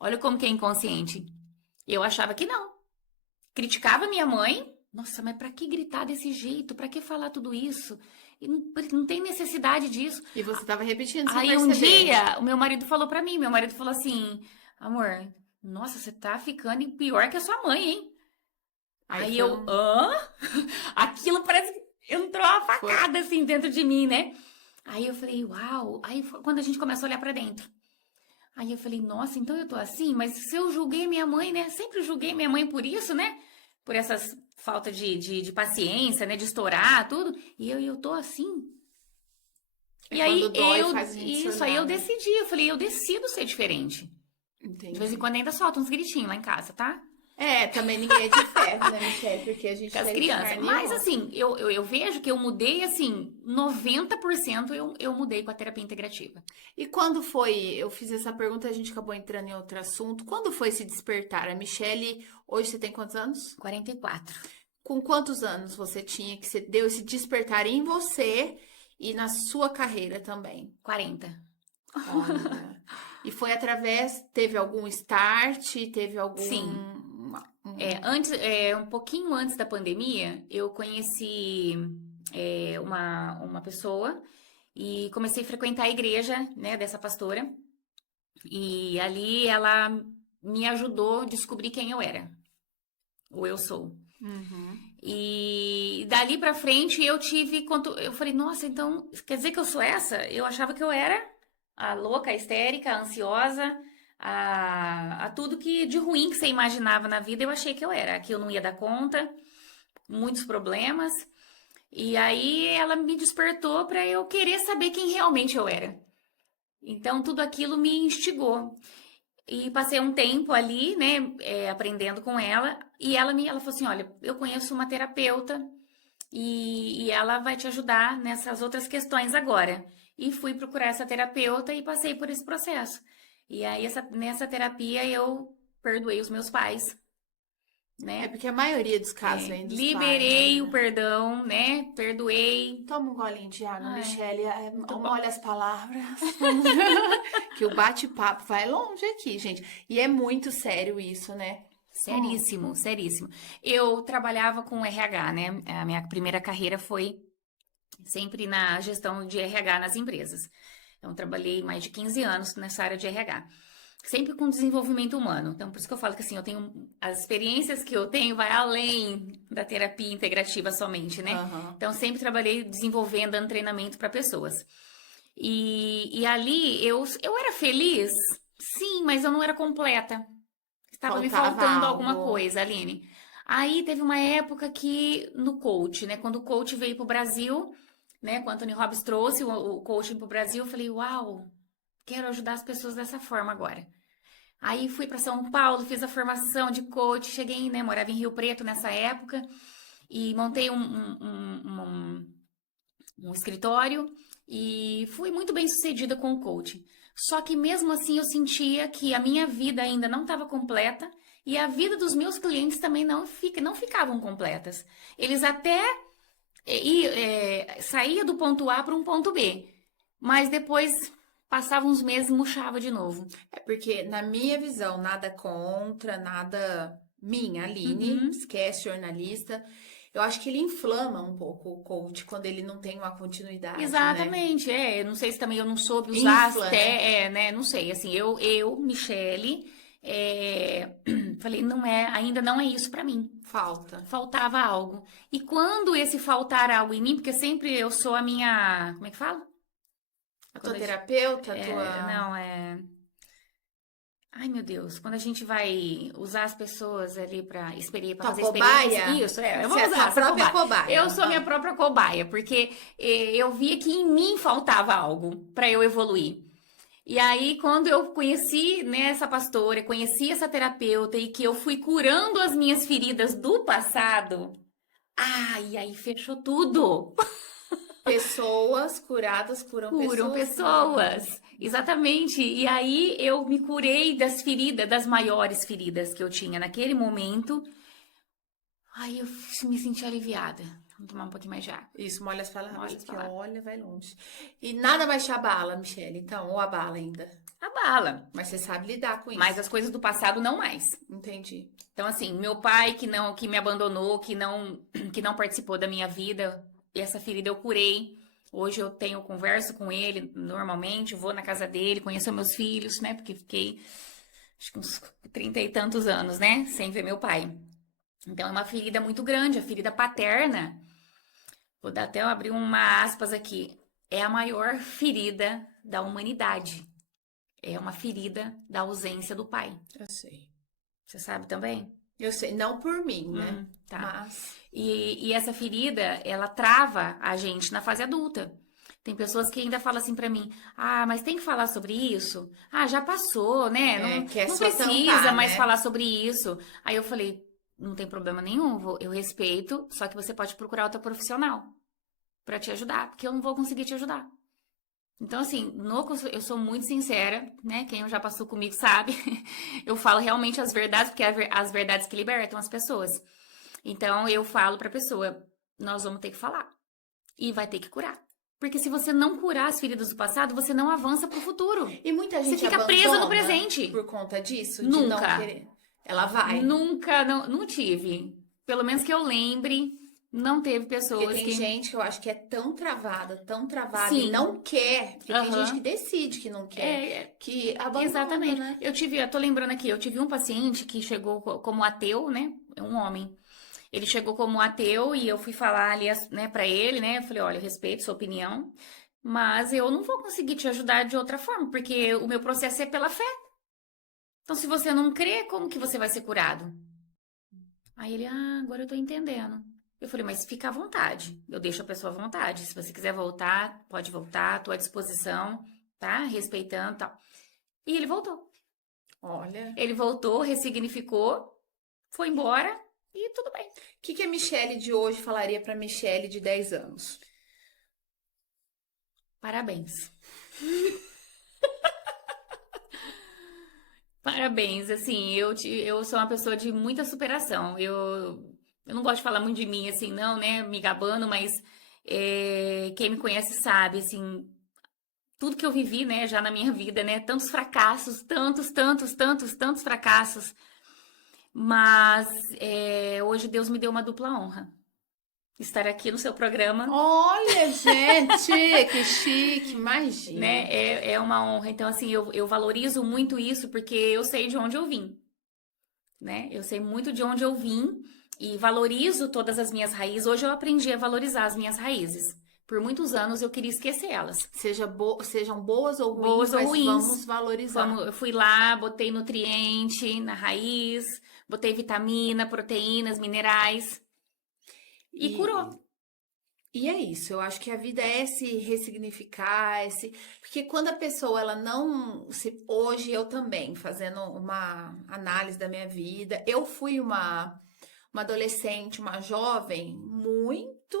Olha como que é inconsciente. Eu achava que não. Criticava minha mãe. Nossa, mas pra que gritar desse jeito? Pra que falar tudo isso? E não tem necessidade disso. E você tava repetindo sem Aí um perceber. dia, o meu marido falou pra mim, meu marido falou assim, amor, nossa, você tá ficando pior que a sua mãe, hein? Aí foi eu, Aquilo parece que entrou uma facada assim dentro de mim, né? Aí eu falei, uau. Aí quando a gente começa a olhar pra dentro. Aí eu falei, nossa, então eu tô assim? Mas se eu julguei minha mãe, né? Sempre julguei minha mãe por isso, né? Por essas falta de paciência, né? De estourar, tudo. E eu tô assim. E aí aí eu decidi. Eu falei, eu decido ser diferente. Entendi. De vez em quando ainda solta uns gritinhos lá em casa, tá? Também ninguém é de ferro, né, Michelle? Porque a gente Com as crianças. Mas assim, eu vejo que eu mudei, assim, 90% eu mudei com a terapia integrativa. E quando foi, eu fiz essa pergunta, a gente acabou entrando em outro assunto. Quando foi se despertar? A Michelle, hoje você tem quantos anos? 44. Com quantos anos você tinha que você deu esse despertar em você e na sua carreira também? 40. Olha. E foi teve algum start, teve algum... Sim. Um pouquinho antes da pandemia, eu conheci uma pessoa e comecei a frequentar a igreja, né, dessa pastora. E ali ela me ajudou a descobrir quem eu era, ou eu sou. Uhum. E dali pra frente eu falei, nossa, então quer dizer que eu sou essa? Eu achava que eu era a louca, a histérica, a ansiosa, a tudo que de ruim que você imaginava na vida, eu achei que eu era. Que eu não ia dar conta, muitos problemas. E aí ela me despertou para eu querer saber quem realmente eu era. Então tudo aquilo me instigou. E passei um tempo ali, né, aprendendo com ela. E ela falou assim, olha, eu conheço uma terapeuta e ela vai te ajudar nessas outras questões agora. E fui procurar essa terapeuta e passei por esse processo. E aí, nessa terapia, eu perdoei os meus pais, né? Porque a maioria dos casos vem dos liberei pais, né? o perdão, né? Perdoei. Toma um golinho de água, Ai, Michelle. Molha as palavras. Que o bate-papo vai longe aqui, gente. E é muito sério isso, né? Seríssimo, seríssimo. Eu trabalhava com RH, né? A minha primeira carreira foi sempre na gestão de RH nas empresas. Então, trabalhei mais de 15 anos nessa área de RH. Sempre com desenvolvimento humano. Então, por isso que eu falo que assim, eu tenho as experiências que eu tenho vai além da terapia integrativa somente, né? Aham. Então, sempre trabalhei desenvolvendo, dando treinamento para pessoas. E ali eu era feliz, sim, mas eu não era completa. Estava me Faltava faltando alguma algo. coisa, Aline. Aí teve uma época que no coach, né? Quando o coach veio para o Brasil, né? Quando o Anthony Robbins trouxe o coaching para o Brasil, eu falei, uau, quero ajudar as pessoas dessa forma agora. Aí fui para São Paulo, fiz a formação de coach, cheguei, né? Morava em Rio Preto nessa época e montei um escritório e fui muito bem sucedida com o coaching. Só que mesmo assim eu sentia que a minha vida ainda não estava completa e a vida dos meus clientes também não ficavam completas. Eles até saía do ponto A para um ponto B, mas depois passava uns meses e murchava de novo. É porque, na minha visão, nada contra, nada minha, Aline, Uhum. esquece jornalista. Eu acho que ele inflama um pouco o coach quando ele não tem uma continuidade, né? Exatamente, eu não sei se também eu não soube usar Infla, né? até, né, não sei, assim, Michele, falei, não é, ainda não é isso pra mim, Falta. faltava algo. E quando esse faltar algo em mim, porque sempre eu sou a minha, como é que fala? A tua Quando terapeuta, a tua. não, ai meu Deus, quando a gente vai usar as pessoas ali pra para Tua fazer experiência, cobaia? isso, eu Você vou é a usar tua essa própria cobaia. cobaia. Eu sou minha própria cobaia, porque eu via que em mim faltava algo pra eu evoluir. E aí, quando eu conheci, né, essa pastora, conheci essa terapeuta e que eu fui curando as minhas feridas do passado, e aí fechou tudo. Pessoas curadas curam Curam pessoas também. pessoas. Exatamente. E aí eu me curei das feridas, das maiores feridas que eu tinha naquele momento. Aí eu me senti aliviada. Vamos tomar um pouquinho mais de água. Isso, molha as Olha palavras as que palavras. olha, vai longe. E nada mais te abala, Michele, então, ou abala ainda. Abala. Mas você sabe lidar com Mas isso. as coisas do passado não mais. Entendi. Então, assim, meu pai que me abandonou, que não participou da minha vida, essa ferida eu curei. Hoje eu converso com ele normalmente, vou na casa dele, conheço meus filhos, né? Porque fiquei, acho que uns 30 e tantos anos, né? Sem ver meu pai. Então é uma ferida muito grande, a ferida paterna. Vou dar até abrir uma aspas aqui. É a maior ferida da humanidade. É uma ferida da ausência do pai. Eu sei. Você sabe também? Eu sei, não por mim, né? Tá. Mas E essa ferida, ela trava a gente na fase adulta. Tem pessoas que ainda falam assim pra mim: mas tem que falar sobre isso? Já passou, né? é, Não, quer não só precisa tampar, mais né? falar sobre isso. Aí eu falei: não tem problema nenhum, eu respeito, só que você pode procurar outra profissional pra te ajudar, porque eu não vou conseguir te ajudar. Então, assim, eu sou muito sincera, né? Quem já passou comigo sabe. Eu falo realmente as verdades, porque é as verdades que libertam as pessoas. Então, eu falo pra pessoa: nós vamos ter que falar. E vai ter que curar. Porque se você não curar as feridas do passado, você não avança pro futuro. E muita Você gente fica presa no abandona presente. por conta disso, de não Nunca. querer. Ela vai. Nunca, não tive. Pelo menos que eu lembre, não teve Porque pessoas tem que. gente que eu acho que é tão travada e Sim. não quer. Porque tem gente que Aham. decide que não quer, É, que abandona, exatamente. né? Eu tô lembrando aqui, eu tive um paciente que chegou como ateu, né? É um homem. Ele chegou como ateu e eu fui falar ali, né, pra ele, né? Eu falei: olha, eu respeito sua opinião, mas eu não vou conseguir te ajudar de outra forma, porque o meu processo é pela fé. Então, se você não crê, como que você vai ser curado? Aí ele: agora eu tô entendendo. Eu falei: mas fica à vontade. Eu deixo a pessoa à vontade. Se você quiser voltar, pode voltar, tô à disposição, tá? Respeitando e tal. E ele voltou. Olha. Ele voltou, ressignificou, foi embora e tudo bem. O que a Michele de hoje falaria pra Michele de 10 anos? Parabéns. Parabéns, assim, eu sou uma pessoa de muita superação. Eu não gosto de falar muito de mim, assim, não, né, me gabando, mas quem me conhece sabe, assim, tudo que eu vivi, né, já na minha vida, né, tantos fracassos, tantos fracassos, Mas hoje Deus me deu uma dupla honra. Estar aqui no seu programa, Olha, gente, que chique, imagina. né? É uma honra. Então, assim, eu valorizo muito isso porque eu sei de onde eu vim, né? Eu sei muito de onde eu vim e valorizo todas as minhas raízes. Hoje eu aprendi a valorizar as minhas raízes. Por muitos anos eu queria esquecer elas. Sejam boas ou ruins, Boas ou mas ruins. vamos valorizar. Eu fui lá, botei nutriente na raiz, botei vitamina, proteínas, minerais e curou. E é isso, eu acho que a vida é se ressignificar, porque quando a pessoa ela não se hoje eu também fazendo uma análise da minha vida, eu fui uma adolescente, uma jovem muito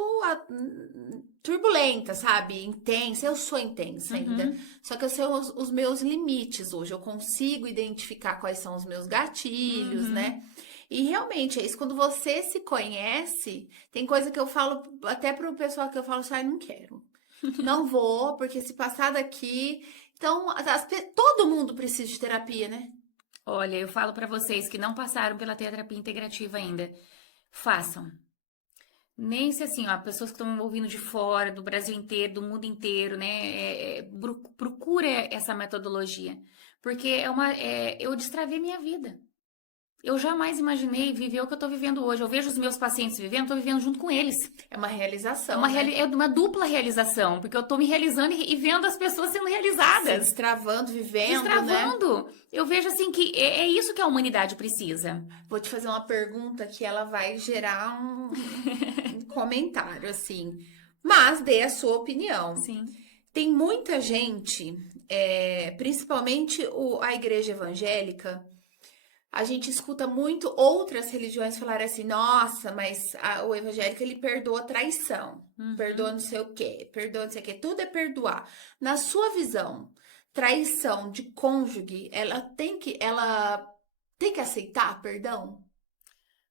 turbulenta, sabe? Intensa. Eu sou intensa ainda. Só que eu sei os meus limites hoje. Eu consigo identificar quais são os meus gatilhos, né? E realmente é isso. Quando você se conhece, tem coisa que eu falo até pro pessoal que eu falo, sai, não quero. Não vou, porque se passar daqui. Então, todo mundo precisa de terapia, né? Olha, eu falo pra vocês que não passaram pela terapia integrativa ainda, façam. Nem se assim, ó, pessoas que estão ouvindo de fora, do Brasil inteiro, do mundo inteiro, né? Procura essa metodologia, porque eu destravei minha vida. Eu jamais imaginei viver o que eu tô vivendo hoje. Eu vejo os meus pacientes vivendo, tô vivendo junto com eles. É uma É realização, uma, né? é uma dupla realização, porque eu tô me realizando e vendo as pessoas sendo Se realizadas. destravando, vivendo, né? Destravando. Eu vejo assim que é isso que a humanidade precisa. Vou te fazer uma pergunta que ela vai gerar um comentário, assim. Mas dê a sua opinião. Sim. Tem muita gente, principalmente a igreja evangélica, a gente escuta muito outras religiões falar assim, nossa, mas o evangélico ele perdoa traição, perdoa não sei o quê, perdoa não sei o quê, tudo é perdoar. Na sua visão, traição de cônjuge, ela tem que aceitar perdão?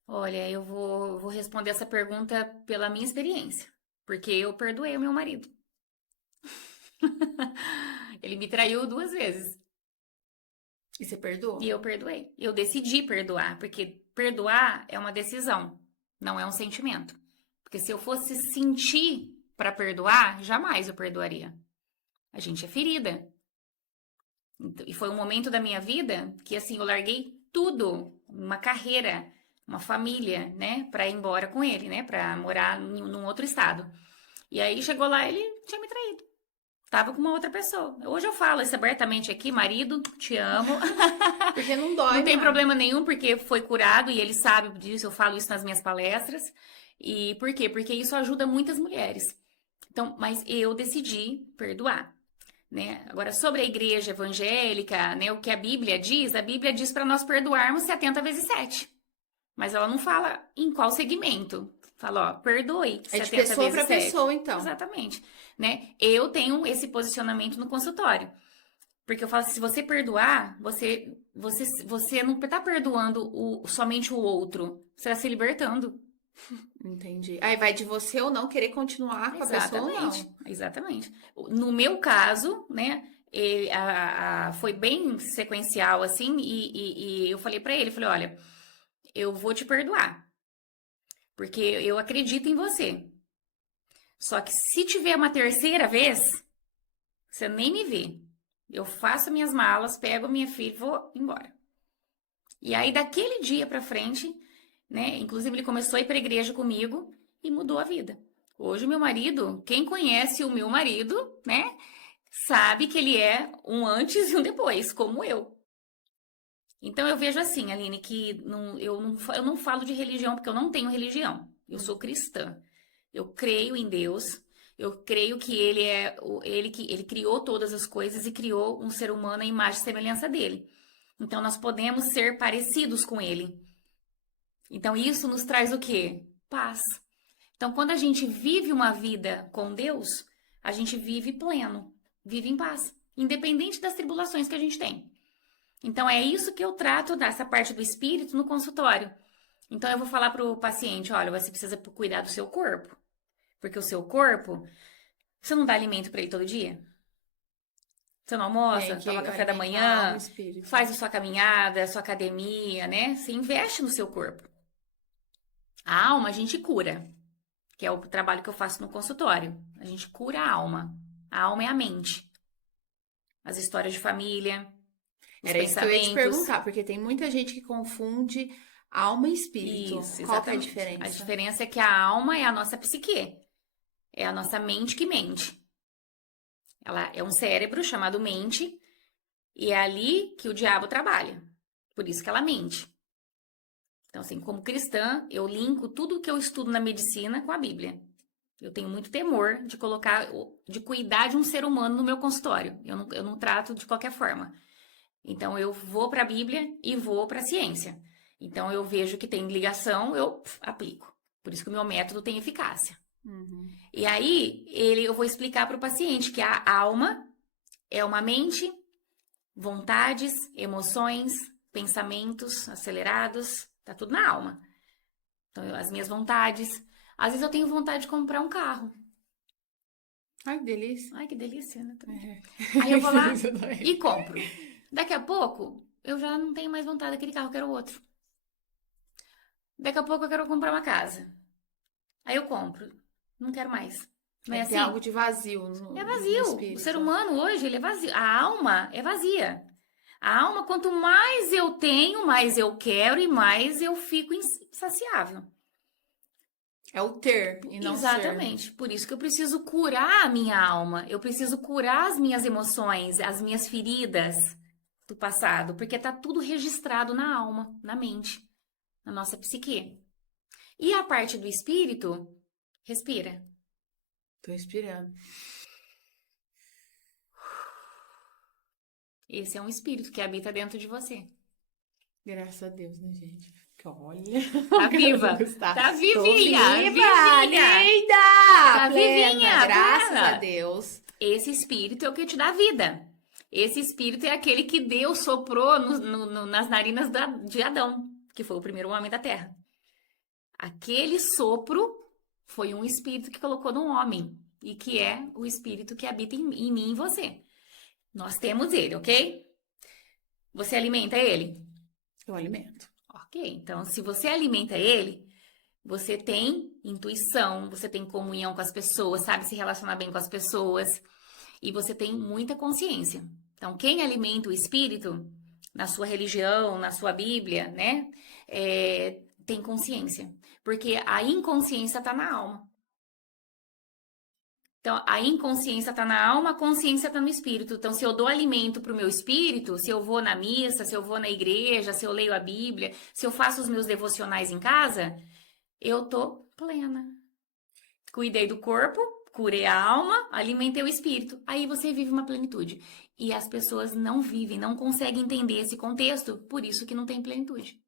Olha, vou responder essa pergunta pela minha experiência, porque eu perdoei o meu marido. Ele me traiu 2 vezes E você perdoou? e eu perdoei. Eu decidi perdoar, porque perdoar é uma decisão, não é um sentimento. Porque se eu fosse sentir para perdoar, jamais eu perdoaria. A gente é ferida. E foi um momento da minha vida que assim eu larguei tudo, uma carreira, uma família, né, para ir embora com ele, né, para morar num outro estado. E aí chegou lá, ele tinha me traído. Tava com uma outra pessoa. Hoje eu falo isso abertamente aqui, marido, te amo. Porque não dói, Não tem né? problema nenhum, porque foi curado e ele sabe disso, eu falo isso nas minhas palestras. E por quê? Porque isso ajuda muitas mulheres. Então, mas eu decidi perdoar, né? Agora, sobre a igreja evangélica, né, o que a Bíblia diz para nós perdoarmos 70 vezes 7. Mas ela não fala em qual segmento. Fala, ó, perdoe É de 70 pessoa vezes para 7. pessoa, então. Exatamente, né? Eu tenho esse posicionamento no consultório. Porque eu falo, se você perdoar, você não está perdoando somente o outro. Você está se libertando. Entendi. Aí vai de você ou não querer continuar com a pessoa ou não. Exatamente. No meu caso, né, foi bem sequencial, assim, e eu falei pra ele, falei, olha, eu vou te perdoar, porque eu acredito em você. Só que se tiver uma terceira vez, você nem me vê. Eu faço minhas malas, pego a minha filha e vou embora. E aí, daquele dia pra frente, né, inclusive ele começou a ir pra igreja comigo e mudou a vida. Hoje o meu marido, quem conhece o meu marido, né, sabe que ele é um antes e um depois, como eu. Então eu vejo assim, Aline, que eu não falo de religião porque eu não tenho religião. Eu sou cristã. Eu creio em Deus. Eu creio que ele criou todas as coisas e criou um ser humano à imagem e semelhança dele. Então nós podemos ser parecidos com ele. Então isso nos traz o quê? Paz. Então quando a gente vive uma vida com Deus, a gente vive pleno, vive em paz, independente das tribulações que a gente tem. Então é isso que eu trato dessa parte do espírito no consultório. Então eu vou falar para o paciente, olha, você precisa cuidar do seu corpo, porque o seu corpo, você não dá alimento para ele todo dia? Você não almoça, Tem que toma café da alimentar manhã, o espírito. faz a sua caminhada, a sua academia, né? Você investe no seu corpo. A alma a gente cura, que é o trabalho que eu faço no consultório. A gente cura a alma. A alma é a mente. As histórias de família, os Era isso que eu ia te pensamentos. perguntar, porque tem muita gente que confunde alma e espírito. Isso, Qual que é a exatamente. diferença? A diferença é que a alma é a nossa psique. É a nossa mente que mente. Ela é um cérebro chamado mente e é ali que o diabo trabalha. Por isso que ela mente. Então, assim, como cristã, eu linko tudo que eu estudo na medicina com a Bíblia. Eu tenho muito temor de colocar, de cuidar de um ser humano no meu consultório. Eu não trato de qualquer forma. Então, eu vou para a Bíblia e vou para a ciência. Então, eu vejo que tem ligação, eu aplico. Por isso que o meu método tem eficácia. Uhum. E aí, eu vou explicar para o paciente que a alma é uma mente, vontades, emoções, pensamentos acelerados, tá tudo na alma. Então, as minhas vontades. Às vezes eu tenho vontade de comprar um carro. Ai, que delícia. Ai, que delícia, né? Também. É. Aí eu vou lá e compro. Daqui a pouco, eu já não tenho mais vontade daquele carro, eu quero outro. Daqui a pouco eu quero comprar uma casa. Aí eu compro. Não quero mais. Não é Tem assim? algo de vazio no, É no vazio. O espírito. ser humano hoje, ele é vazio. A alma é vazia. A alma, quanto mais eu tenho, mais eu quero e mais eu fico insaciável. É o ter e não Exatamente. Por isso que eu preciso curar a minha alma. Eu preciso curar as minhas emoções, as minhas feridas do passado, porque tá tudo registrado na alma, na mente, na nossa psique. E a parte do espírito, respira. ser. Tô inspirando. Esse é um espírito que habita dentro de você. Graças a Deus, né, gente? Porque olha. Tá viva. Tá Tô vivinha. viva, Vivinha. linda! Tá Plena, vivinha, graças plena. a Deus. Esse espírito é o que te dá vida. Esse espírito é aquele que Deus soprou nas narinas de Adão, que foi o primeiro homem da terra. Aquele sopro foi um espírito que colocou no homem e que é o espírito que habita em mim e em você. Nós temos ele, ok? Você alimenta ele? Eu alimento. Ok, então se você alimenta ele, você tem intuição, você tem comunhão com as pessoas, sabe se relacionar bem com as pessoas e você tem muita consciência. Então, quem alimenta o espírito, na sua religião, na sua Bíblia, né, tem consciência. Porque a inconsciência está na alma. Então, a inconsciência está na alma, a consciência está no espírito. Então, se eu dou alimento para o meu espírito, se eu vou na missa, se eu vou na igreja, se eu leio a Bíblia, se eu faço os meus devocionais em casa, eu tô plena. Cuidei do corpo, curei a alma, alimentei o espírito. Aí você vive uma plenitude. E as pessoas não vivem, não conseguem entender esse contexto, por isso que não tem plenitude.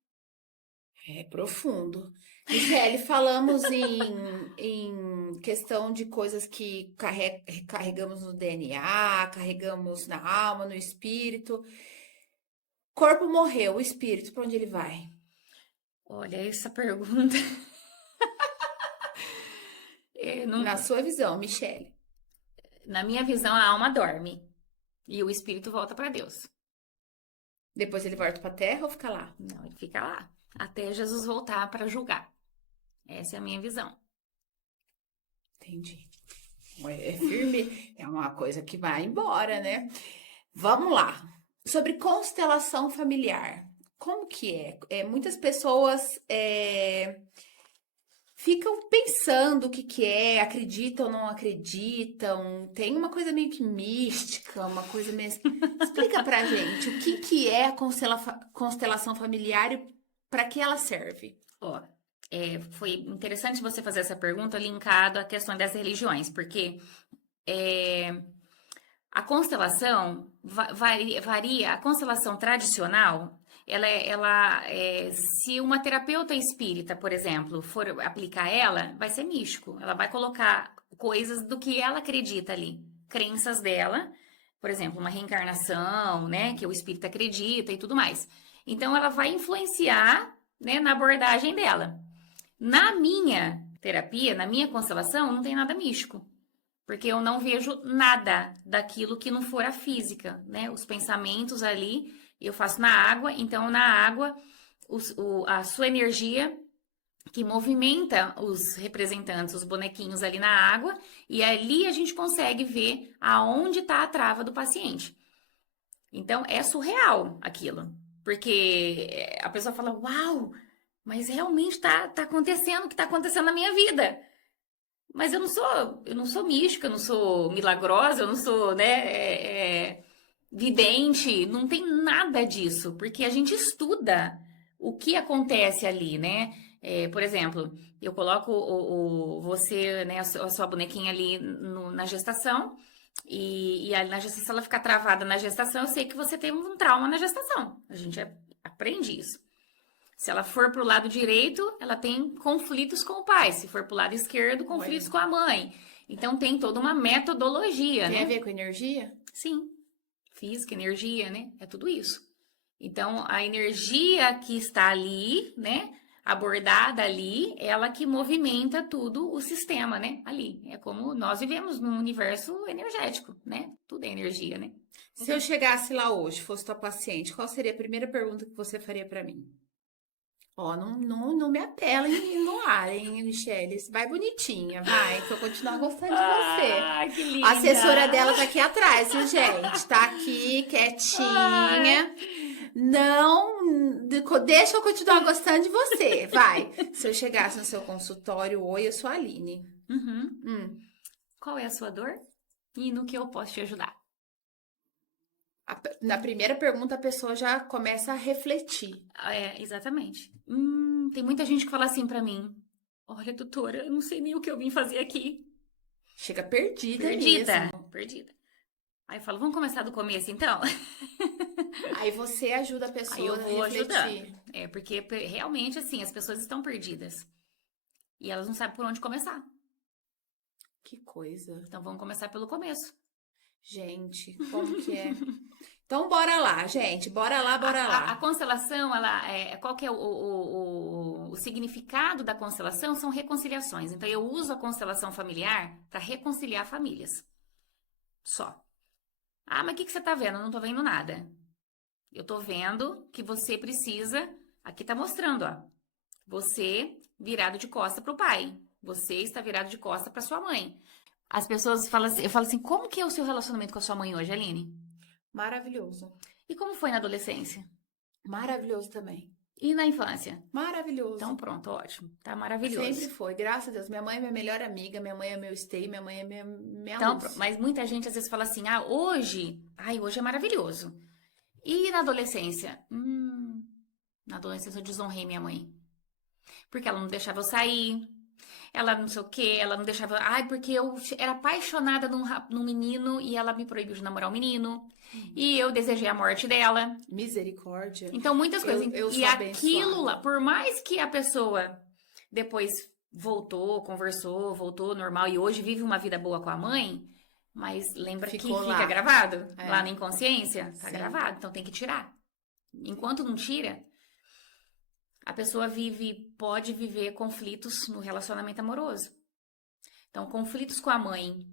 É profundo. Michele, falamos em questão de coisas que carregamos no DNA, carregamos na alma, no espírito. Corpo morreu, o espírito, para onde ele vai? Olha, essa pergunta. Na sua visão, Michele. Na minha visão, a alma dorme e o espírito volta para Deus. Depois ele volta para a terra ou fica lá? Não, ele fica lá até Jesus voltar para julgar. Essa é a minha visão. Entendi. É firme, é uma coisa que vai embora, né? Vamos lá. Sobre constelação familiar. Como que é? Muitas pessoas ficam pensando o que é, acreditam ou não acreditam. Tem uma coisa meio que mística, uma coisa mesmo. Explica pra gente o que é a constelação familiar e para que ela serve. Ó, foi interessante você fazer essa pergunta linkado à questão das religiões, porque a constelação varia. A constelação tradicional, se uma terapeuta espírita, por exemplo, for aplicar ela, vai ser místico. Ela vai colocar coisas do que ela acredita ali, crenças dela, por exemplo, uma reencarnação, né, que o espírito acredita e tudo mais. Então, ela vai influenciar, né, na abordagem dela. Na minha terapia, na minha constelação, não tem nada místico. Porque eu não vejo nada daquilo que não for a física, né? Os pensamentos ali, eu faço na água, então na água, a sua energia que movimenta os representantes, os bonequinhos ali na água, e ali a gente consegue ver aonde está a trava do paciente. Então, é surreal aquilo, porque a pessoa fala, uau, mas realmente está acontecendo o que está acontecendo na minha vida. Mas eu não sou mística, eu não sou milagrosa, eu não sou, né, vidente, não tem nada disso, porque a gente estuda o que acontece ali, né? Por exemplo, eu coloco você, né, a sua bonequinha ali na gestação, e ali na gestação ela fica travada na gestação, eu sei que você tem um trauma na gestação. A gente aprende isso. Se ela for pro lado direito, ela tem conflitos com o pai. Se for pro lado esquerdo, conflitos com a mãe. Então tem toda uma metodologia, né? Tem a ver com energia? Sim. Física, energia, né? É tudo isso. Então a energia que está ali, né? Abordada ali, ela que movimenta tudo o sistema, né? Ali. É como nós vivemos num universo energético, né? Tudo é energia, né? Se eu chegasse lá hoje, fosse tua paciente, qual seria a primeira pergunta que você faria pra mim? Ó, não me apela no ar, hein, Michelle? Vai bonitinha, vai, que eu continuar gostando de você. Ai, que linda! A assessora dela tá aqui atrás, viu, gente? Tá aqui, quietinha. Não, deixa eu continuar gostando de você, vai. Se eu chegasse no seu consultório, oi, eu sou a Aline. Qual é a sua dor? E no que eu posso te ajudar? Na primeira pergunta, a pessoa já começa a refletir. Exatamente. Tem muita gente que fala assim pra mim: olha, doutora, eu não sei nem o que eu vim fazer aqui. Chega perdida mesmo. Perdida. Aí eu falo, vamos começar do começo, então? Aí você ajuda a pessoa Aí eu vou a refletir. ajudando. Porque realmente, assim, as pessoas estão perdidas. E elas não sabem por onde começar. Que coisa. Então vamos começar pelo começo. Gente, como que é? Então, bora lá, gente. Bora lá. A constelação, qual que é o significado da constelação? São reconciliações. Então, eu uso a constelação familiar para reconciliar famílias. Só. Ah, mas o que você tá vendo? Eu não tô vendo nada. Eu tô vendo que você precisa... Aqui tá mostrando, ó. Você virado de costa pro pai. Você está virado de costa pra sua mãe. As pessoas falam assim... Eu falo assim, como que é o seu relacionamento com a sua mãe hoje, Aline? Maravilhoso. E como foi na adolescência? Maravilhoso também. E na infância? Maravilhoso. Então pronto, ótimo. Tá maravilhoso. Sempre foi, graças a Deus. Minha mãe é minha melhor amiga, minha mãe é meu stay, minha mãe é minha então, luz. Mas muita gente às vezes fala assim, hoje é maravilhoso. E na adolescência? Na adolescência eu desonrei minha mãe. Porque ela não deixava eu sair, ela não sei o quê, ela não deixava... porque eu era apaixonada num menino e ela me proibiu de namorar o menino. E eu desejei a morte dela. Misericórdia. Então, muitas coisas. Eu e aquilo lá, por mais que a pessoa depois conversou, voltou normal e hoje vive uma vida boa com a mãe, mas lembra Ficou que lá. fica gravado lá na inconsciência? Tá Sim. gravado, então tem que tirar. Enquanto não tira, a pessoa pode viver conflitos no relacionamento amoroso. Então, conflitos com a mãe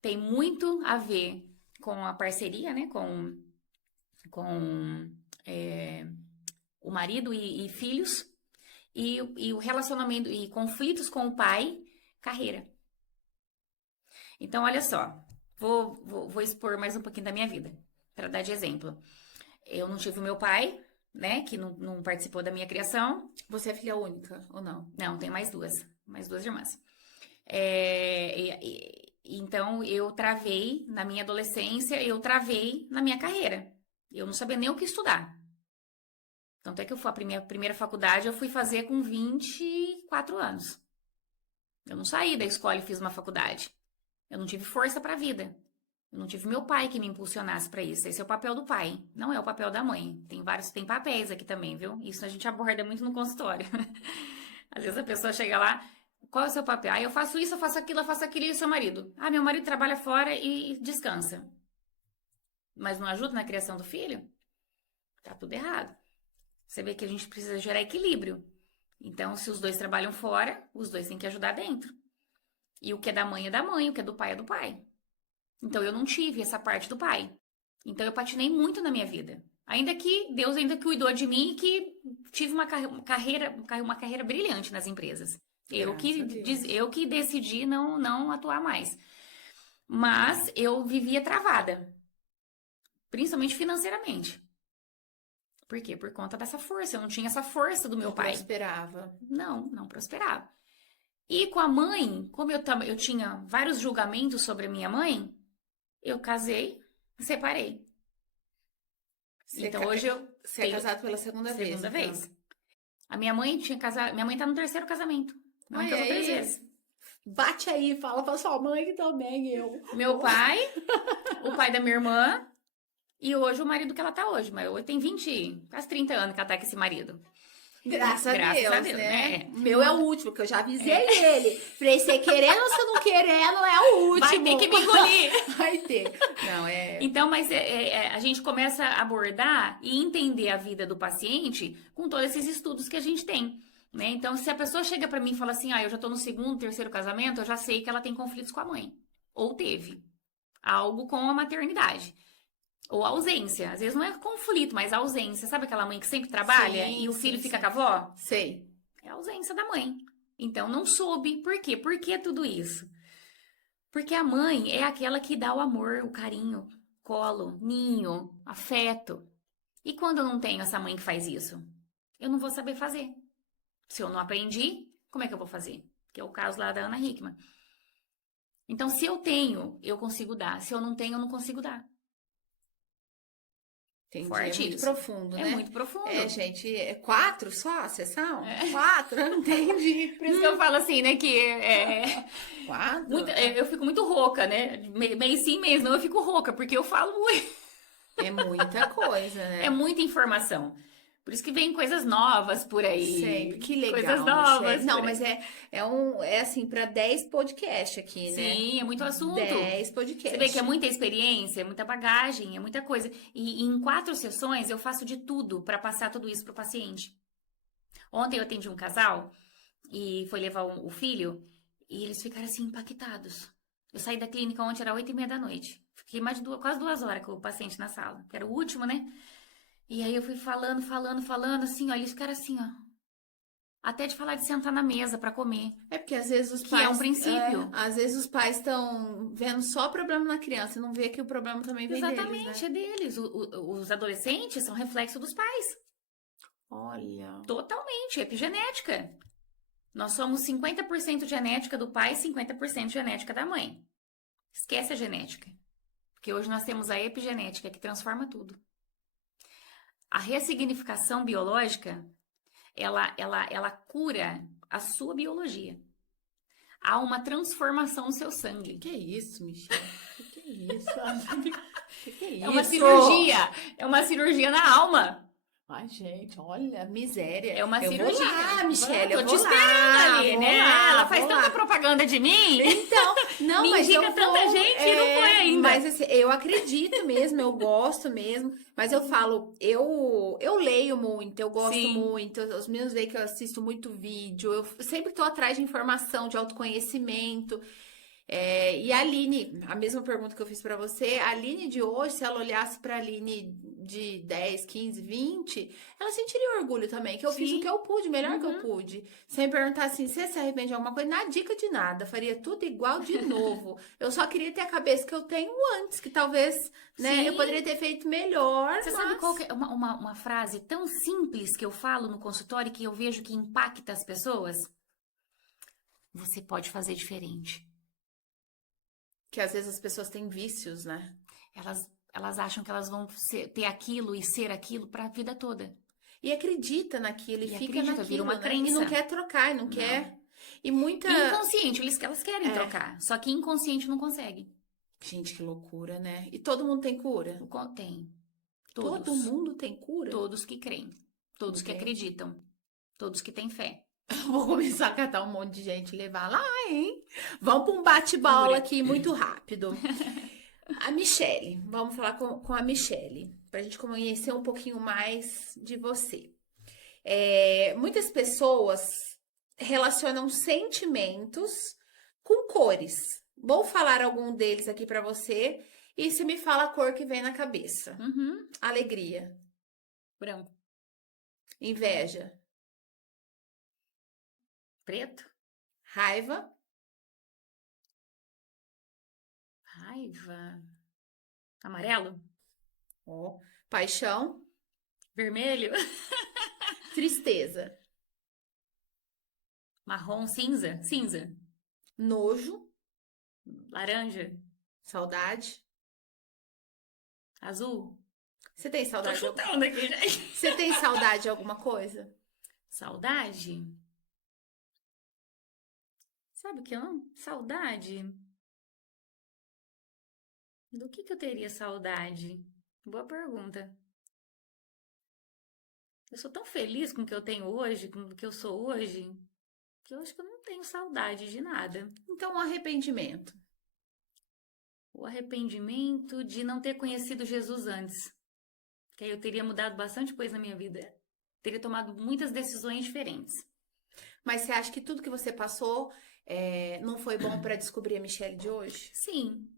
tem muito a ver com a parceria, né? Com o marido e filhos. E o relacionamento e conflitos com o pai, carreira. Então, olha só. Vou expor mais um pouquinho da minha vida, para dar de exemplo. Eu não tive o meu pai, né? Que não participou da minha criação. Você é filha única ou não? Não, tem mais duas irmãs. Então, eu travei na minha adolescência, eu travei na minha carreira. Eu não sabia nem o que estudar. Tanto é que a minha primeira faculdade eu fui fazer com 24 anos. Eu não saí da escola e fiz uma faculdade. Eu não tive força para a vida. Eu não tive meu pai que me impulsionasse para isso. Esse é o papel do pai, não é o papel da mãe. Tem papéis aqui também, viu? Isso a gente aborda muito no consultório. Às vezes a pessoa chega lá, qual é o seu papel? Eu faço isso, eu faço aquilo e o seu marido? Meu marido trabalha fora e descansa. Mas não ajuda na criação do filho? Tá tudo errado. Você vê que a gente precisa gerar equilíbrio. Então, se os dois trabalham fora, os dois têm que ajudar dentro. E o que é da mãe é da mãe, o que é do pai é do pai. Então eu não tive essa parte do pai. Então eu patinei muito na minha vida. Ainda que Deus ainda cuidou de mim e que tive uma carreira brilhante nas empresas. Eu que decidi não atuar mais. Mas eu vivia travada. Principalmente financeiramente. Por quê? Por conta dessa força. Eu não tinha essa força do meu pai. Não prosperava. Não prosperava. E com a mãe, como eu tinha vários julgamentos sobre a minha mãe, eu casei, separei. Então hoje eu Você é casado pela segunda vez. Segunda vez. A minha mãe tinha casado. Minha mãe tá no 3º casamento. Minha mãe casou 3 vezes. Bate aí, fala pra sua mãe também, eu. Meu pai, o pai da minha irmã, e hoje o marido que ela tá hoje. Mas hoje tem 20, quase 30 anos que ela tá com esse marido. Graças a Deus, né? É. O meu é o último, porque eu já avisei ele. Falei, você querendo ou você não querendo, é o último. Vai ter que me engolir. Vai ter. Não, Então, mas a gente começa a abordar e entender a vida do paciente com todos esses estudos que a gente tem. Né? Então, se a pessoa chega pra mim e fala assim, eu já tô no 2º, 3º casamento, eu já sei que ela tem conflitos com a mãe. Ou teve algo com a maternidade. Ou ausência. Às vezes não é conflito, mas ausência. Sabe aquela mãe que sempre trabalha e o filho fica com a avó? Sei. É a ausência da mãe. Então, não soube. Por quê? Por que tudo isso? Porque a mãe é aquela que dá o amor, o carinho, colo, ninho, afeto. E quando eu não tenho essa mãe que faz isso? Eu não vou saber fazer. Se eu não aprendi, como é que eu vou fazer? Que é o caso lá da Ana Hickman. Então, se eu tenho, eu consigo dar. Se eu não tenho, eu não consigo dar. Entendi. Forte é muito isso. profundo, né? É muito profundo. Gente, 4 só a sessão? 4? Entendi. Por isso que eu falo assim, né, que 4? eu fico muito rouca, né? Mês sim, mês não, eu fico rouca, porque eu falo muito. É muita coisa, né? É muita informação. Por isso que vem coisas novas por aí. Sempre. Que legal. Coisas novas. Não, mas é assim, para 10 podcasts aqui, né? Sim, é muito assunto. 10 podcasts. Você vê que é muita experiência, é muita bagagem, é muita coisa. E em 4 sessões eu faço de tudo para passar tudo isso pro paciente. Ontem eu atendi um casal e foi levar o filho e eles ficaram assim impactados. Eu saí da clínica ontem, era 8h30 da noite. Fiquei quase 2 horas com o paciente na sala, que era o último, né? E aí eu fui falando, assim, ó, eles ficaram assim, ó. Até de falar de sentar na mesa pra comer. É porque às vezes os Que pais... é um princípio. Às vezes os pais estão vendo só o problema na criança e não vê que o problema também vem Exatamente, deles, é deles. Os adolescentes são reflexo dos pais. Olha... Totalmente, é epigenética. Nós somos 50% genética do pai e 50% genética da mãe. Esquece a genética. Porque hoje nós temos a epigenética que transforma tudo. A ressignificação biológica, ela cura a sua biologia. Há uma transformação no seu sangue. Que é isso, Michelle? Que é isso? Que é isso? É uma cirurgia na alma. Ai, gente, olha, miséria. É uma cirurgia. Eu vou lá, Michelle, eu tô te esperando ali, né? Ela faz tanta propaganda de mim. Então, não, mas indica tanta gente e não foi ainda. Mas assim, eu acredito mesmo, eu gosto mesmo. Mas eu falo, eu leio muito, eu gosto muito. Os meus veem que eu assisto muito vídeo. Eu sempre tô atrás de informação, de autoconhecimento. E a Aline, a mesma pergunta que eu fiz pra você, a Aline de hoje, se ela olhasse pra Aline de 10, 15, 20, ela sentiria orgulho também, que eu fiz o que eu pude, melhor que eu pude. Sem perguntar assim, você se arrepende de alguma coisa? Na dica de nada, faria tudo igual de novo. Eu só queria ter a cabeça que eu tenho antes, que talvez, né, eu poderia ter feito melhor. Você sabe qual que é uma frase tão simples que eu falo no consultório que eu vejo que impacta as pessoas? Você pode fazer diferente. Que às vezes as pessoas têm vícios, né? Elas acham que elas vão ter aquilo e ser aquilo para a vida toda. E acredita naquilo, e fica naquilo, vira uma né? crença. E não quer trocar, e não quer. E muita... Inconsciente, elas querem trocar. Só que inconsciente não consegue. Gente, que loucura, né? E todo mundo tem cura? Tem. Todo mundo tem cura? Todos que creem. Todos que acreditam. Todos que têm fé. Vou começar a catar um monte de gente e levar lá, hein? Vamos para um bate-bola aqui muito rápido. A Michelle, vamos falar com a Michelle, pra gente conhecer um pouquinho mais de você. Muitas pessoas relacionam sentimentos com cores. Vou falar algum deles aqui pra você e você me fala a cor que vem na cabeça. Uhum. Alegria, Branco. inveja, Preto. raiva, Raiva. Amarelo. ó, paixão, Vermelho. tristeza, Marrom. Cinza. Cinza. nojo, Laranja. saudade. Azul. Você tem Tô saudade de chutando aqui, gente. Você tem saudade de alguma coisa? Saudade? Sabe o que eu não? Saudade? Do que eu teria saudade? Boa pergunta. Eu sou tão feliz com o que eu tenho hoje, com o que eu sou hoje, que eu acho que eu não tenho saudade de nada. Então, um arrependimento. O arrependimento de não ter conhecido Jesus antes. Que aí eu teria mudado bastante coisa na minha vida. Teria tomado muitas decisões diferentes. Mas você acha que tudo que você passou não foi bom pra descobrir a Michelle de hoje? Sim.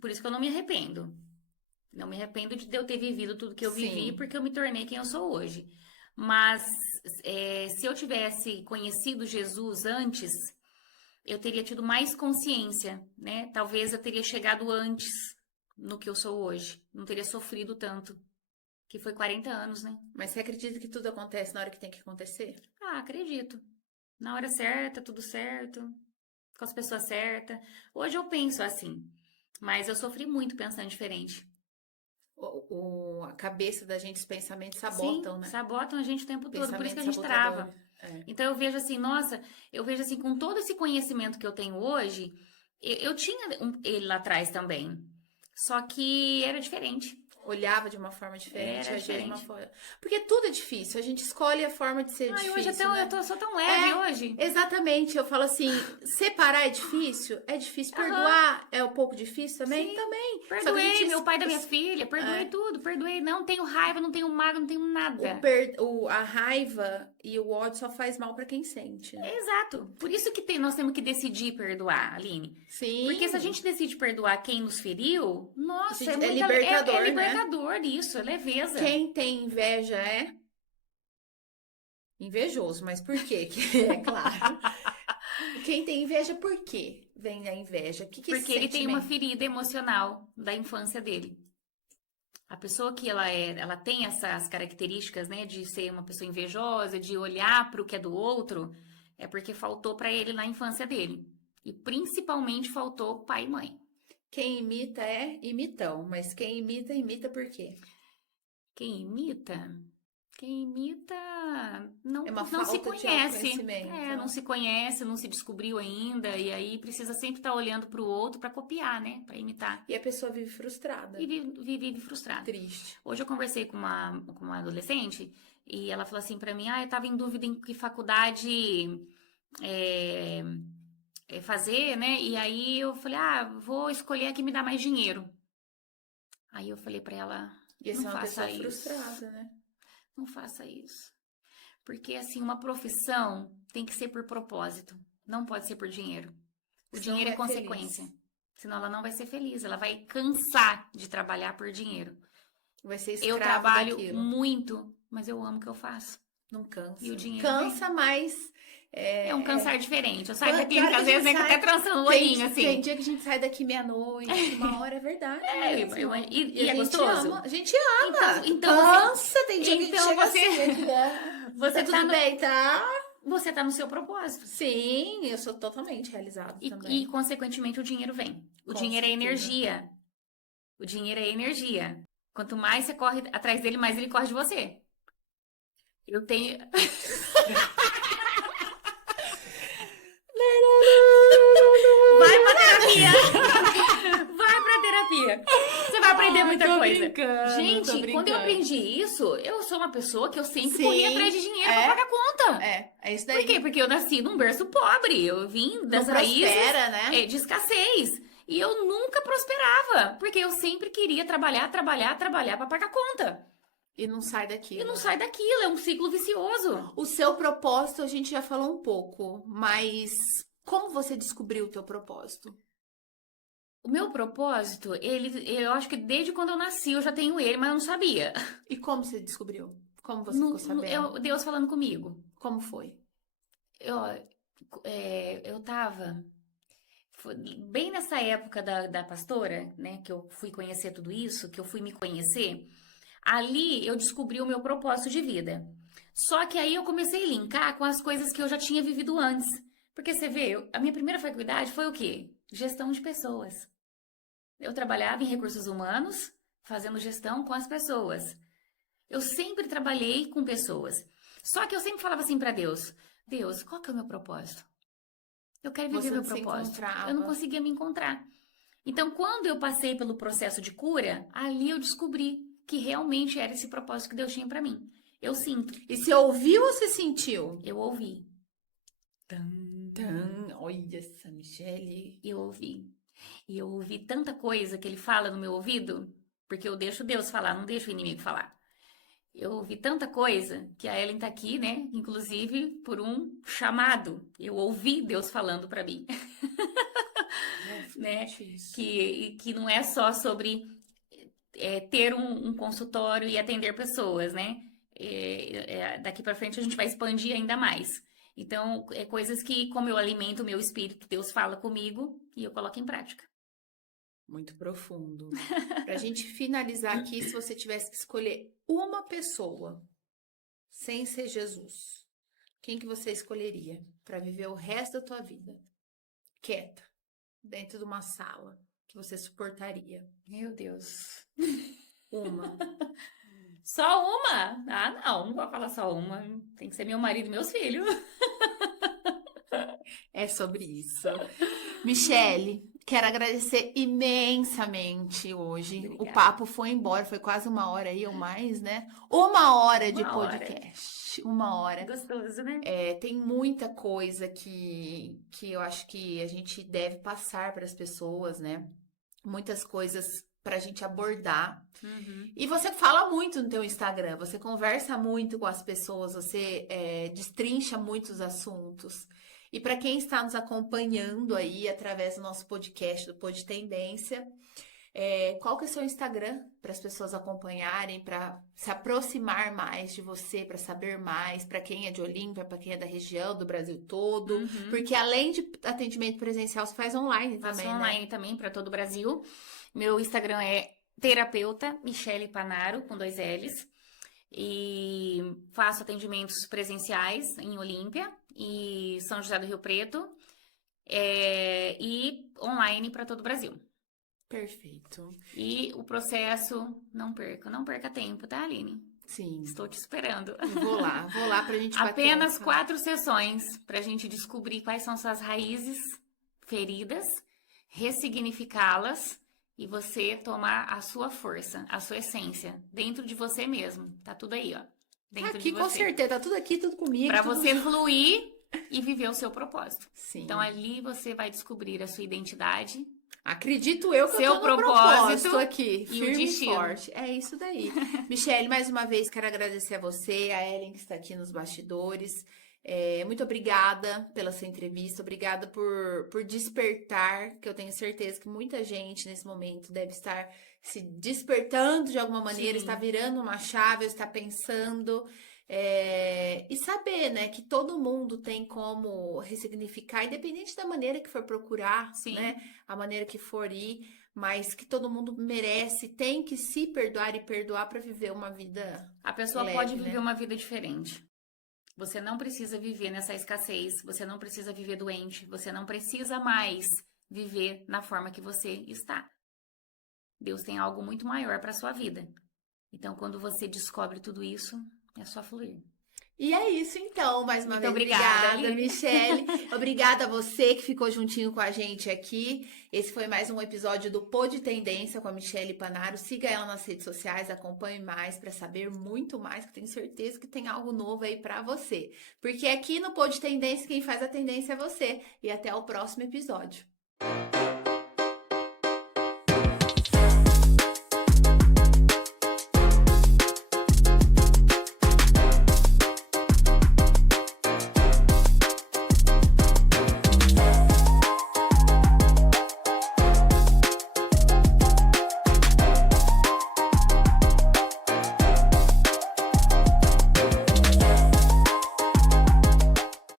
Por isso que eu não me arrependo. Não me arrependo de eu ter vivido tudo que eu vivi, Sim. porque eu me tornei quem eu sou hoje. Mas se eu tivesse conhecido Jesus antes, eu teria tido mais consciência, né? Talvez eu teria chegado antes no que eu sou hoje. Não teria sofrido tanto. Que foi 40 anos, né? Mas você acredita que tudo acontece na hora que tem que acontecer? Ah, acredito. Na hora certa, tudo certo. Com as pessoas certas. Hoje eu penso assim. Mas eu sofri muito pensando diferente. A cabeça da gente, os pensamentos sabotam, Sim, né? sabotam a gente o tempo todo, por isso que a Pensamentos gente trava. sabotadores. É. Então eu vejo assim, nossa, eu vejo assim, com todo esse conhecimento que eu tenho hoje, eu tinha ele lá atrás também. Só que era diferente. Olhava de uma forma diferente, Era agia de uma diferente. forma. Porque tudo é difícil, a gente escolhe a forma de ser Ai, hoje difícil, até né? eu sou tão leve É, hoje. Exatamente, eu falo assim, separar é difícil? É difícil. Aham. Perdoar é um pouco difícil também? Sim. Também. Só que a Perdoei gente meu pai da minha filha, perdoei tudo, perdoei. Não tenho raiva, não tenho mágoa, não tenho nada. a raiva e o ódio só faz mal pra quem sente, né? Exato. Por isso que nós temos que decidir perdoar, Aline. Sim. Porque se a gente decide perdoar quem nos feriu, nossa, Gente, é é muita, libertador, é né? libertador isso, é leveza. Quem tem inveja é invejoso, mas por quê? É claro. Quem tem inveja, por quê vem a inveja? O que esse Porque ele tem uma sentimento? ferida emocional da infância dele. A pessoa que ela tem essas características, né, de ser uma pessoa invejosa, de olhar para o que é do outro, é porque faltou para ele na infância dele. E principalmente faltou pai e mãe. Quem imita é imitão, mas quem imita, imita por quê? Quem imita? Quem imita É uma não se falta de conhece. autoconhecimento. Não se conhece, não se descobriu ainda. E aí precisa sempre estar olhando para o outro para copiar, né? Para imitar. E a pessoa vive frustrada. E vive frustrada. Triste. Hoje eu conversei com uma adolescente e ela falou assim para mim: eu tava em dúvida em que faculdade fazer, né? E aí eu falei: vou escolher a que me dá mais dinheiro. Aí eu falei para ela: E essa não é uma faça pessoa isso. frustrada, né? Não faça isso. Porque, assim, uma profissão tem que ser por propósito. Não pode ser por dinheiro. O Senão dinheiro é não é consequência. feliz. Senão ela não vai ser feliz. Ela vai cansar de trabalhar por dinheiro. Vai ser escravo Eu trabalho daquilo. muito, mas eu amo o que eu faço. Não cansa. E o dinheiro Cansa, mas... É um cansar diferente. Eu saio da Claro clínica, que a às vezes, gente né, sai- até trançando o olhinho, assim. Tem dia que a gente sai daqui meia-noite, uma hora, é verdade. mesmo. E a é gente gostoso? ama. A gente ama. Então Cansa, tem dia que a gente então chega você- assim, né? você Tá tá tudo no- bem, tá? Você tá no seu propósito. Sim, eu sou totalmente realizada E, também. consequentemente, o dinheiro vem. O Com dinheiro é certeza. energia. O dinheiro é energia. Quanto mais você corre atrás dele, mais ele corre de você. Eu tenho. Vai pra terapia! Vai pra terapia! Você vai aprender muita tô coisa. brincando, Gente, tô quando eu brincando. aprendi isso, eu sou uma pessoa que eu sempre Sim, corri atrás de dinheiro é. pra pagar conta. É isso daí. Por quê? Porque eu nasci num berço pobre. Eu vim das Não raízes prospera, né? de escassez. E eu nunca prosperava. Porque eu sempre queria trabalhar pra pagar conta. E não sai daquilo. E não sai daquilo. É um ciclo vicioso. O seu propósito a gente já falou um pouco, mas Como você descobriu o teu propósito? O meu propósito, eu acho que desde quando eu nasci eu já tenho ele, mas eu não sabia. E como você descobriu? Como você ficou sabendo? Deus falando comigo. Como foi? Eu, eu tava bem nessa época da pastora, né, que eu fui conhecer tudo isso, que eu fui me conhecer. Ali eu descobri o meu propósito de vida. Só que aí eu comecei a linkar com as coisas que eu já tinha vivido antes. Porque você vê, a minha primeira faculdade foi o quê? Gestão de pessoas. Eu trabalhava em recursos humanos, fazendo gestão com as pessoas. Eu sempre trabalhei com pessoas. Só que eu sempre falava assim para Deus: Deus, qual que é o meu propósito? Eu quero viver Você meu não se propósito. encontrava. Eu não conseguia me encontrar. Então, quando eu passei pelo processo de cura, ali eu descobri que realmente era esse propósito que Deus tinha para mim. Eu sinto. E você ouviu ou você sentiu? Eu ouvi. Olha essa Michele. Eu ouvi. E eu ouvi tanta coisa que ele fala no meu ouvido, porque eu deixo Deus falar, não deixo o inimigo falar. Eu ouvi tanta coisa que a Ellen tá aqui, né? Inclusive por um chamado. Eu ouvi Deus falando para mim, né? Que não é só sobre ter um consultório e atender pessoas, né? Daqui para frente a gente vai expandir ainda mais. Então, é coisas que, como eu alimento o meu espírito, Deus fala comigo e eu coloco em prática. Muito profundo. Pra gente finalizar aqui, se você tivesse que escolher uma pessoa sem ser Jesus, quem que você escolheria para viver o resto da tua vida? Quieta, dentro de uma sala, que você suportaria? Meu Deus. Uma. Só uma? Ah, não vou falar só uma. Tem que ser meu marido e meus filhos. É sobre isso. Michele, quero agradecer imensamente hoje. Obrigada. O papo foi embora, foi quase 1 hora aí ou mais, né? 1 hora de 1 hora. podcast. 1 hora. Gostoso, né? Tem muita coisa que eu acho que a gente deve passar para as pessoas, né? Muitas coisas para a gente abordar. Uhum. E você fala muito no teu Instagram, você conversa muito com as pessoas, você destrincha muitos assuntos. E para quem está nos acompanhando aí através do nosso podcast, do Pod Tendência, qual que é o seu Instagram para as pessoas acompanharem, para se aproximar mais de você, para saber mais, para quem é de Olímpia, para quem é da região, do Brasil todo, Uhum. porque além de atendimento presencial, você faz online Faço também, online também para todo o Brasil. Meu Instagram é terapeuta Michele Panaro, com 2 L's. E faço atendimentos presenciais em Olímpia e São José do Rio Preto. E online para todo o Brasil. Perfeito. E o processo, não perca tempo, tá, Aline? Sim. Estou te esperando. Vou lá pra gente bater Apenas um papo. 4 sessões pra gente descobrir quais são suas raízes feridas, ressignificá-las e você tomar a sua força, a sua essência, dentro de você mesmo. Tá tudo aí, ó. Dentro Tá aqui, de com você. certeza, tá tudo aqui, tudo comigo. Pra tudo... você fluir e viver o seu propósito. Sim. Então ali você vai descobrir a sua identidade. Acredito eu que Seu eu tô no propósito aqui, e o firme e destino. forte. É isso daí. Michele, mais uma vez quero agradecer a você, a Ellen que está aqui nos bastidores. Muito obrigada pela sua entrevista, obrigada por despertar, que eu tenho certeza que muita gente nesse momento deve estar se despertando de alguma maneira, Sim. está virando uma chave, está pensando. E saber, né, que todo mundo tem como ressignificar, independente da maneira que for procurar, Sim. né, a maneira que for ir, mas que todo mundo merece, tem que se perdoar e perdoar para viver uma vida A pessoa leve, pode né? viver uma vida diferente. Você não precisa viver nessa escassez, você não precisa viver doente, você não precisa mais viver na forma que você está. Deus tem algo muito maior para sua vida. Então, quando você descobre tudo isso, é só fluir. E é isso então, mais uma Muito vez. obrigada, Obrigada, Aline. Michele. Obrigada a você que ficou juntinho com a gente aqui. Esse foi mais um episódio do Pod Tendência com a Michele Panaro. Siga ela nas redes sociais, acompanhe mais para saber muito mais, que eu tenho certeza que tem algo novo aí para você. Porque aqui no Pod Tendência quem faz a tendência é você. E até o próximo episódio.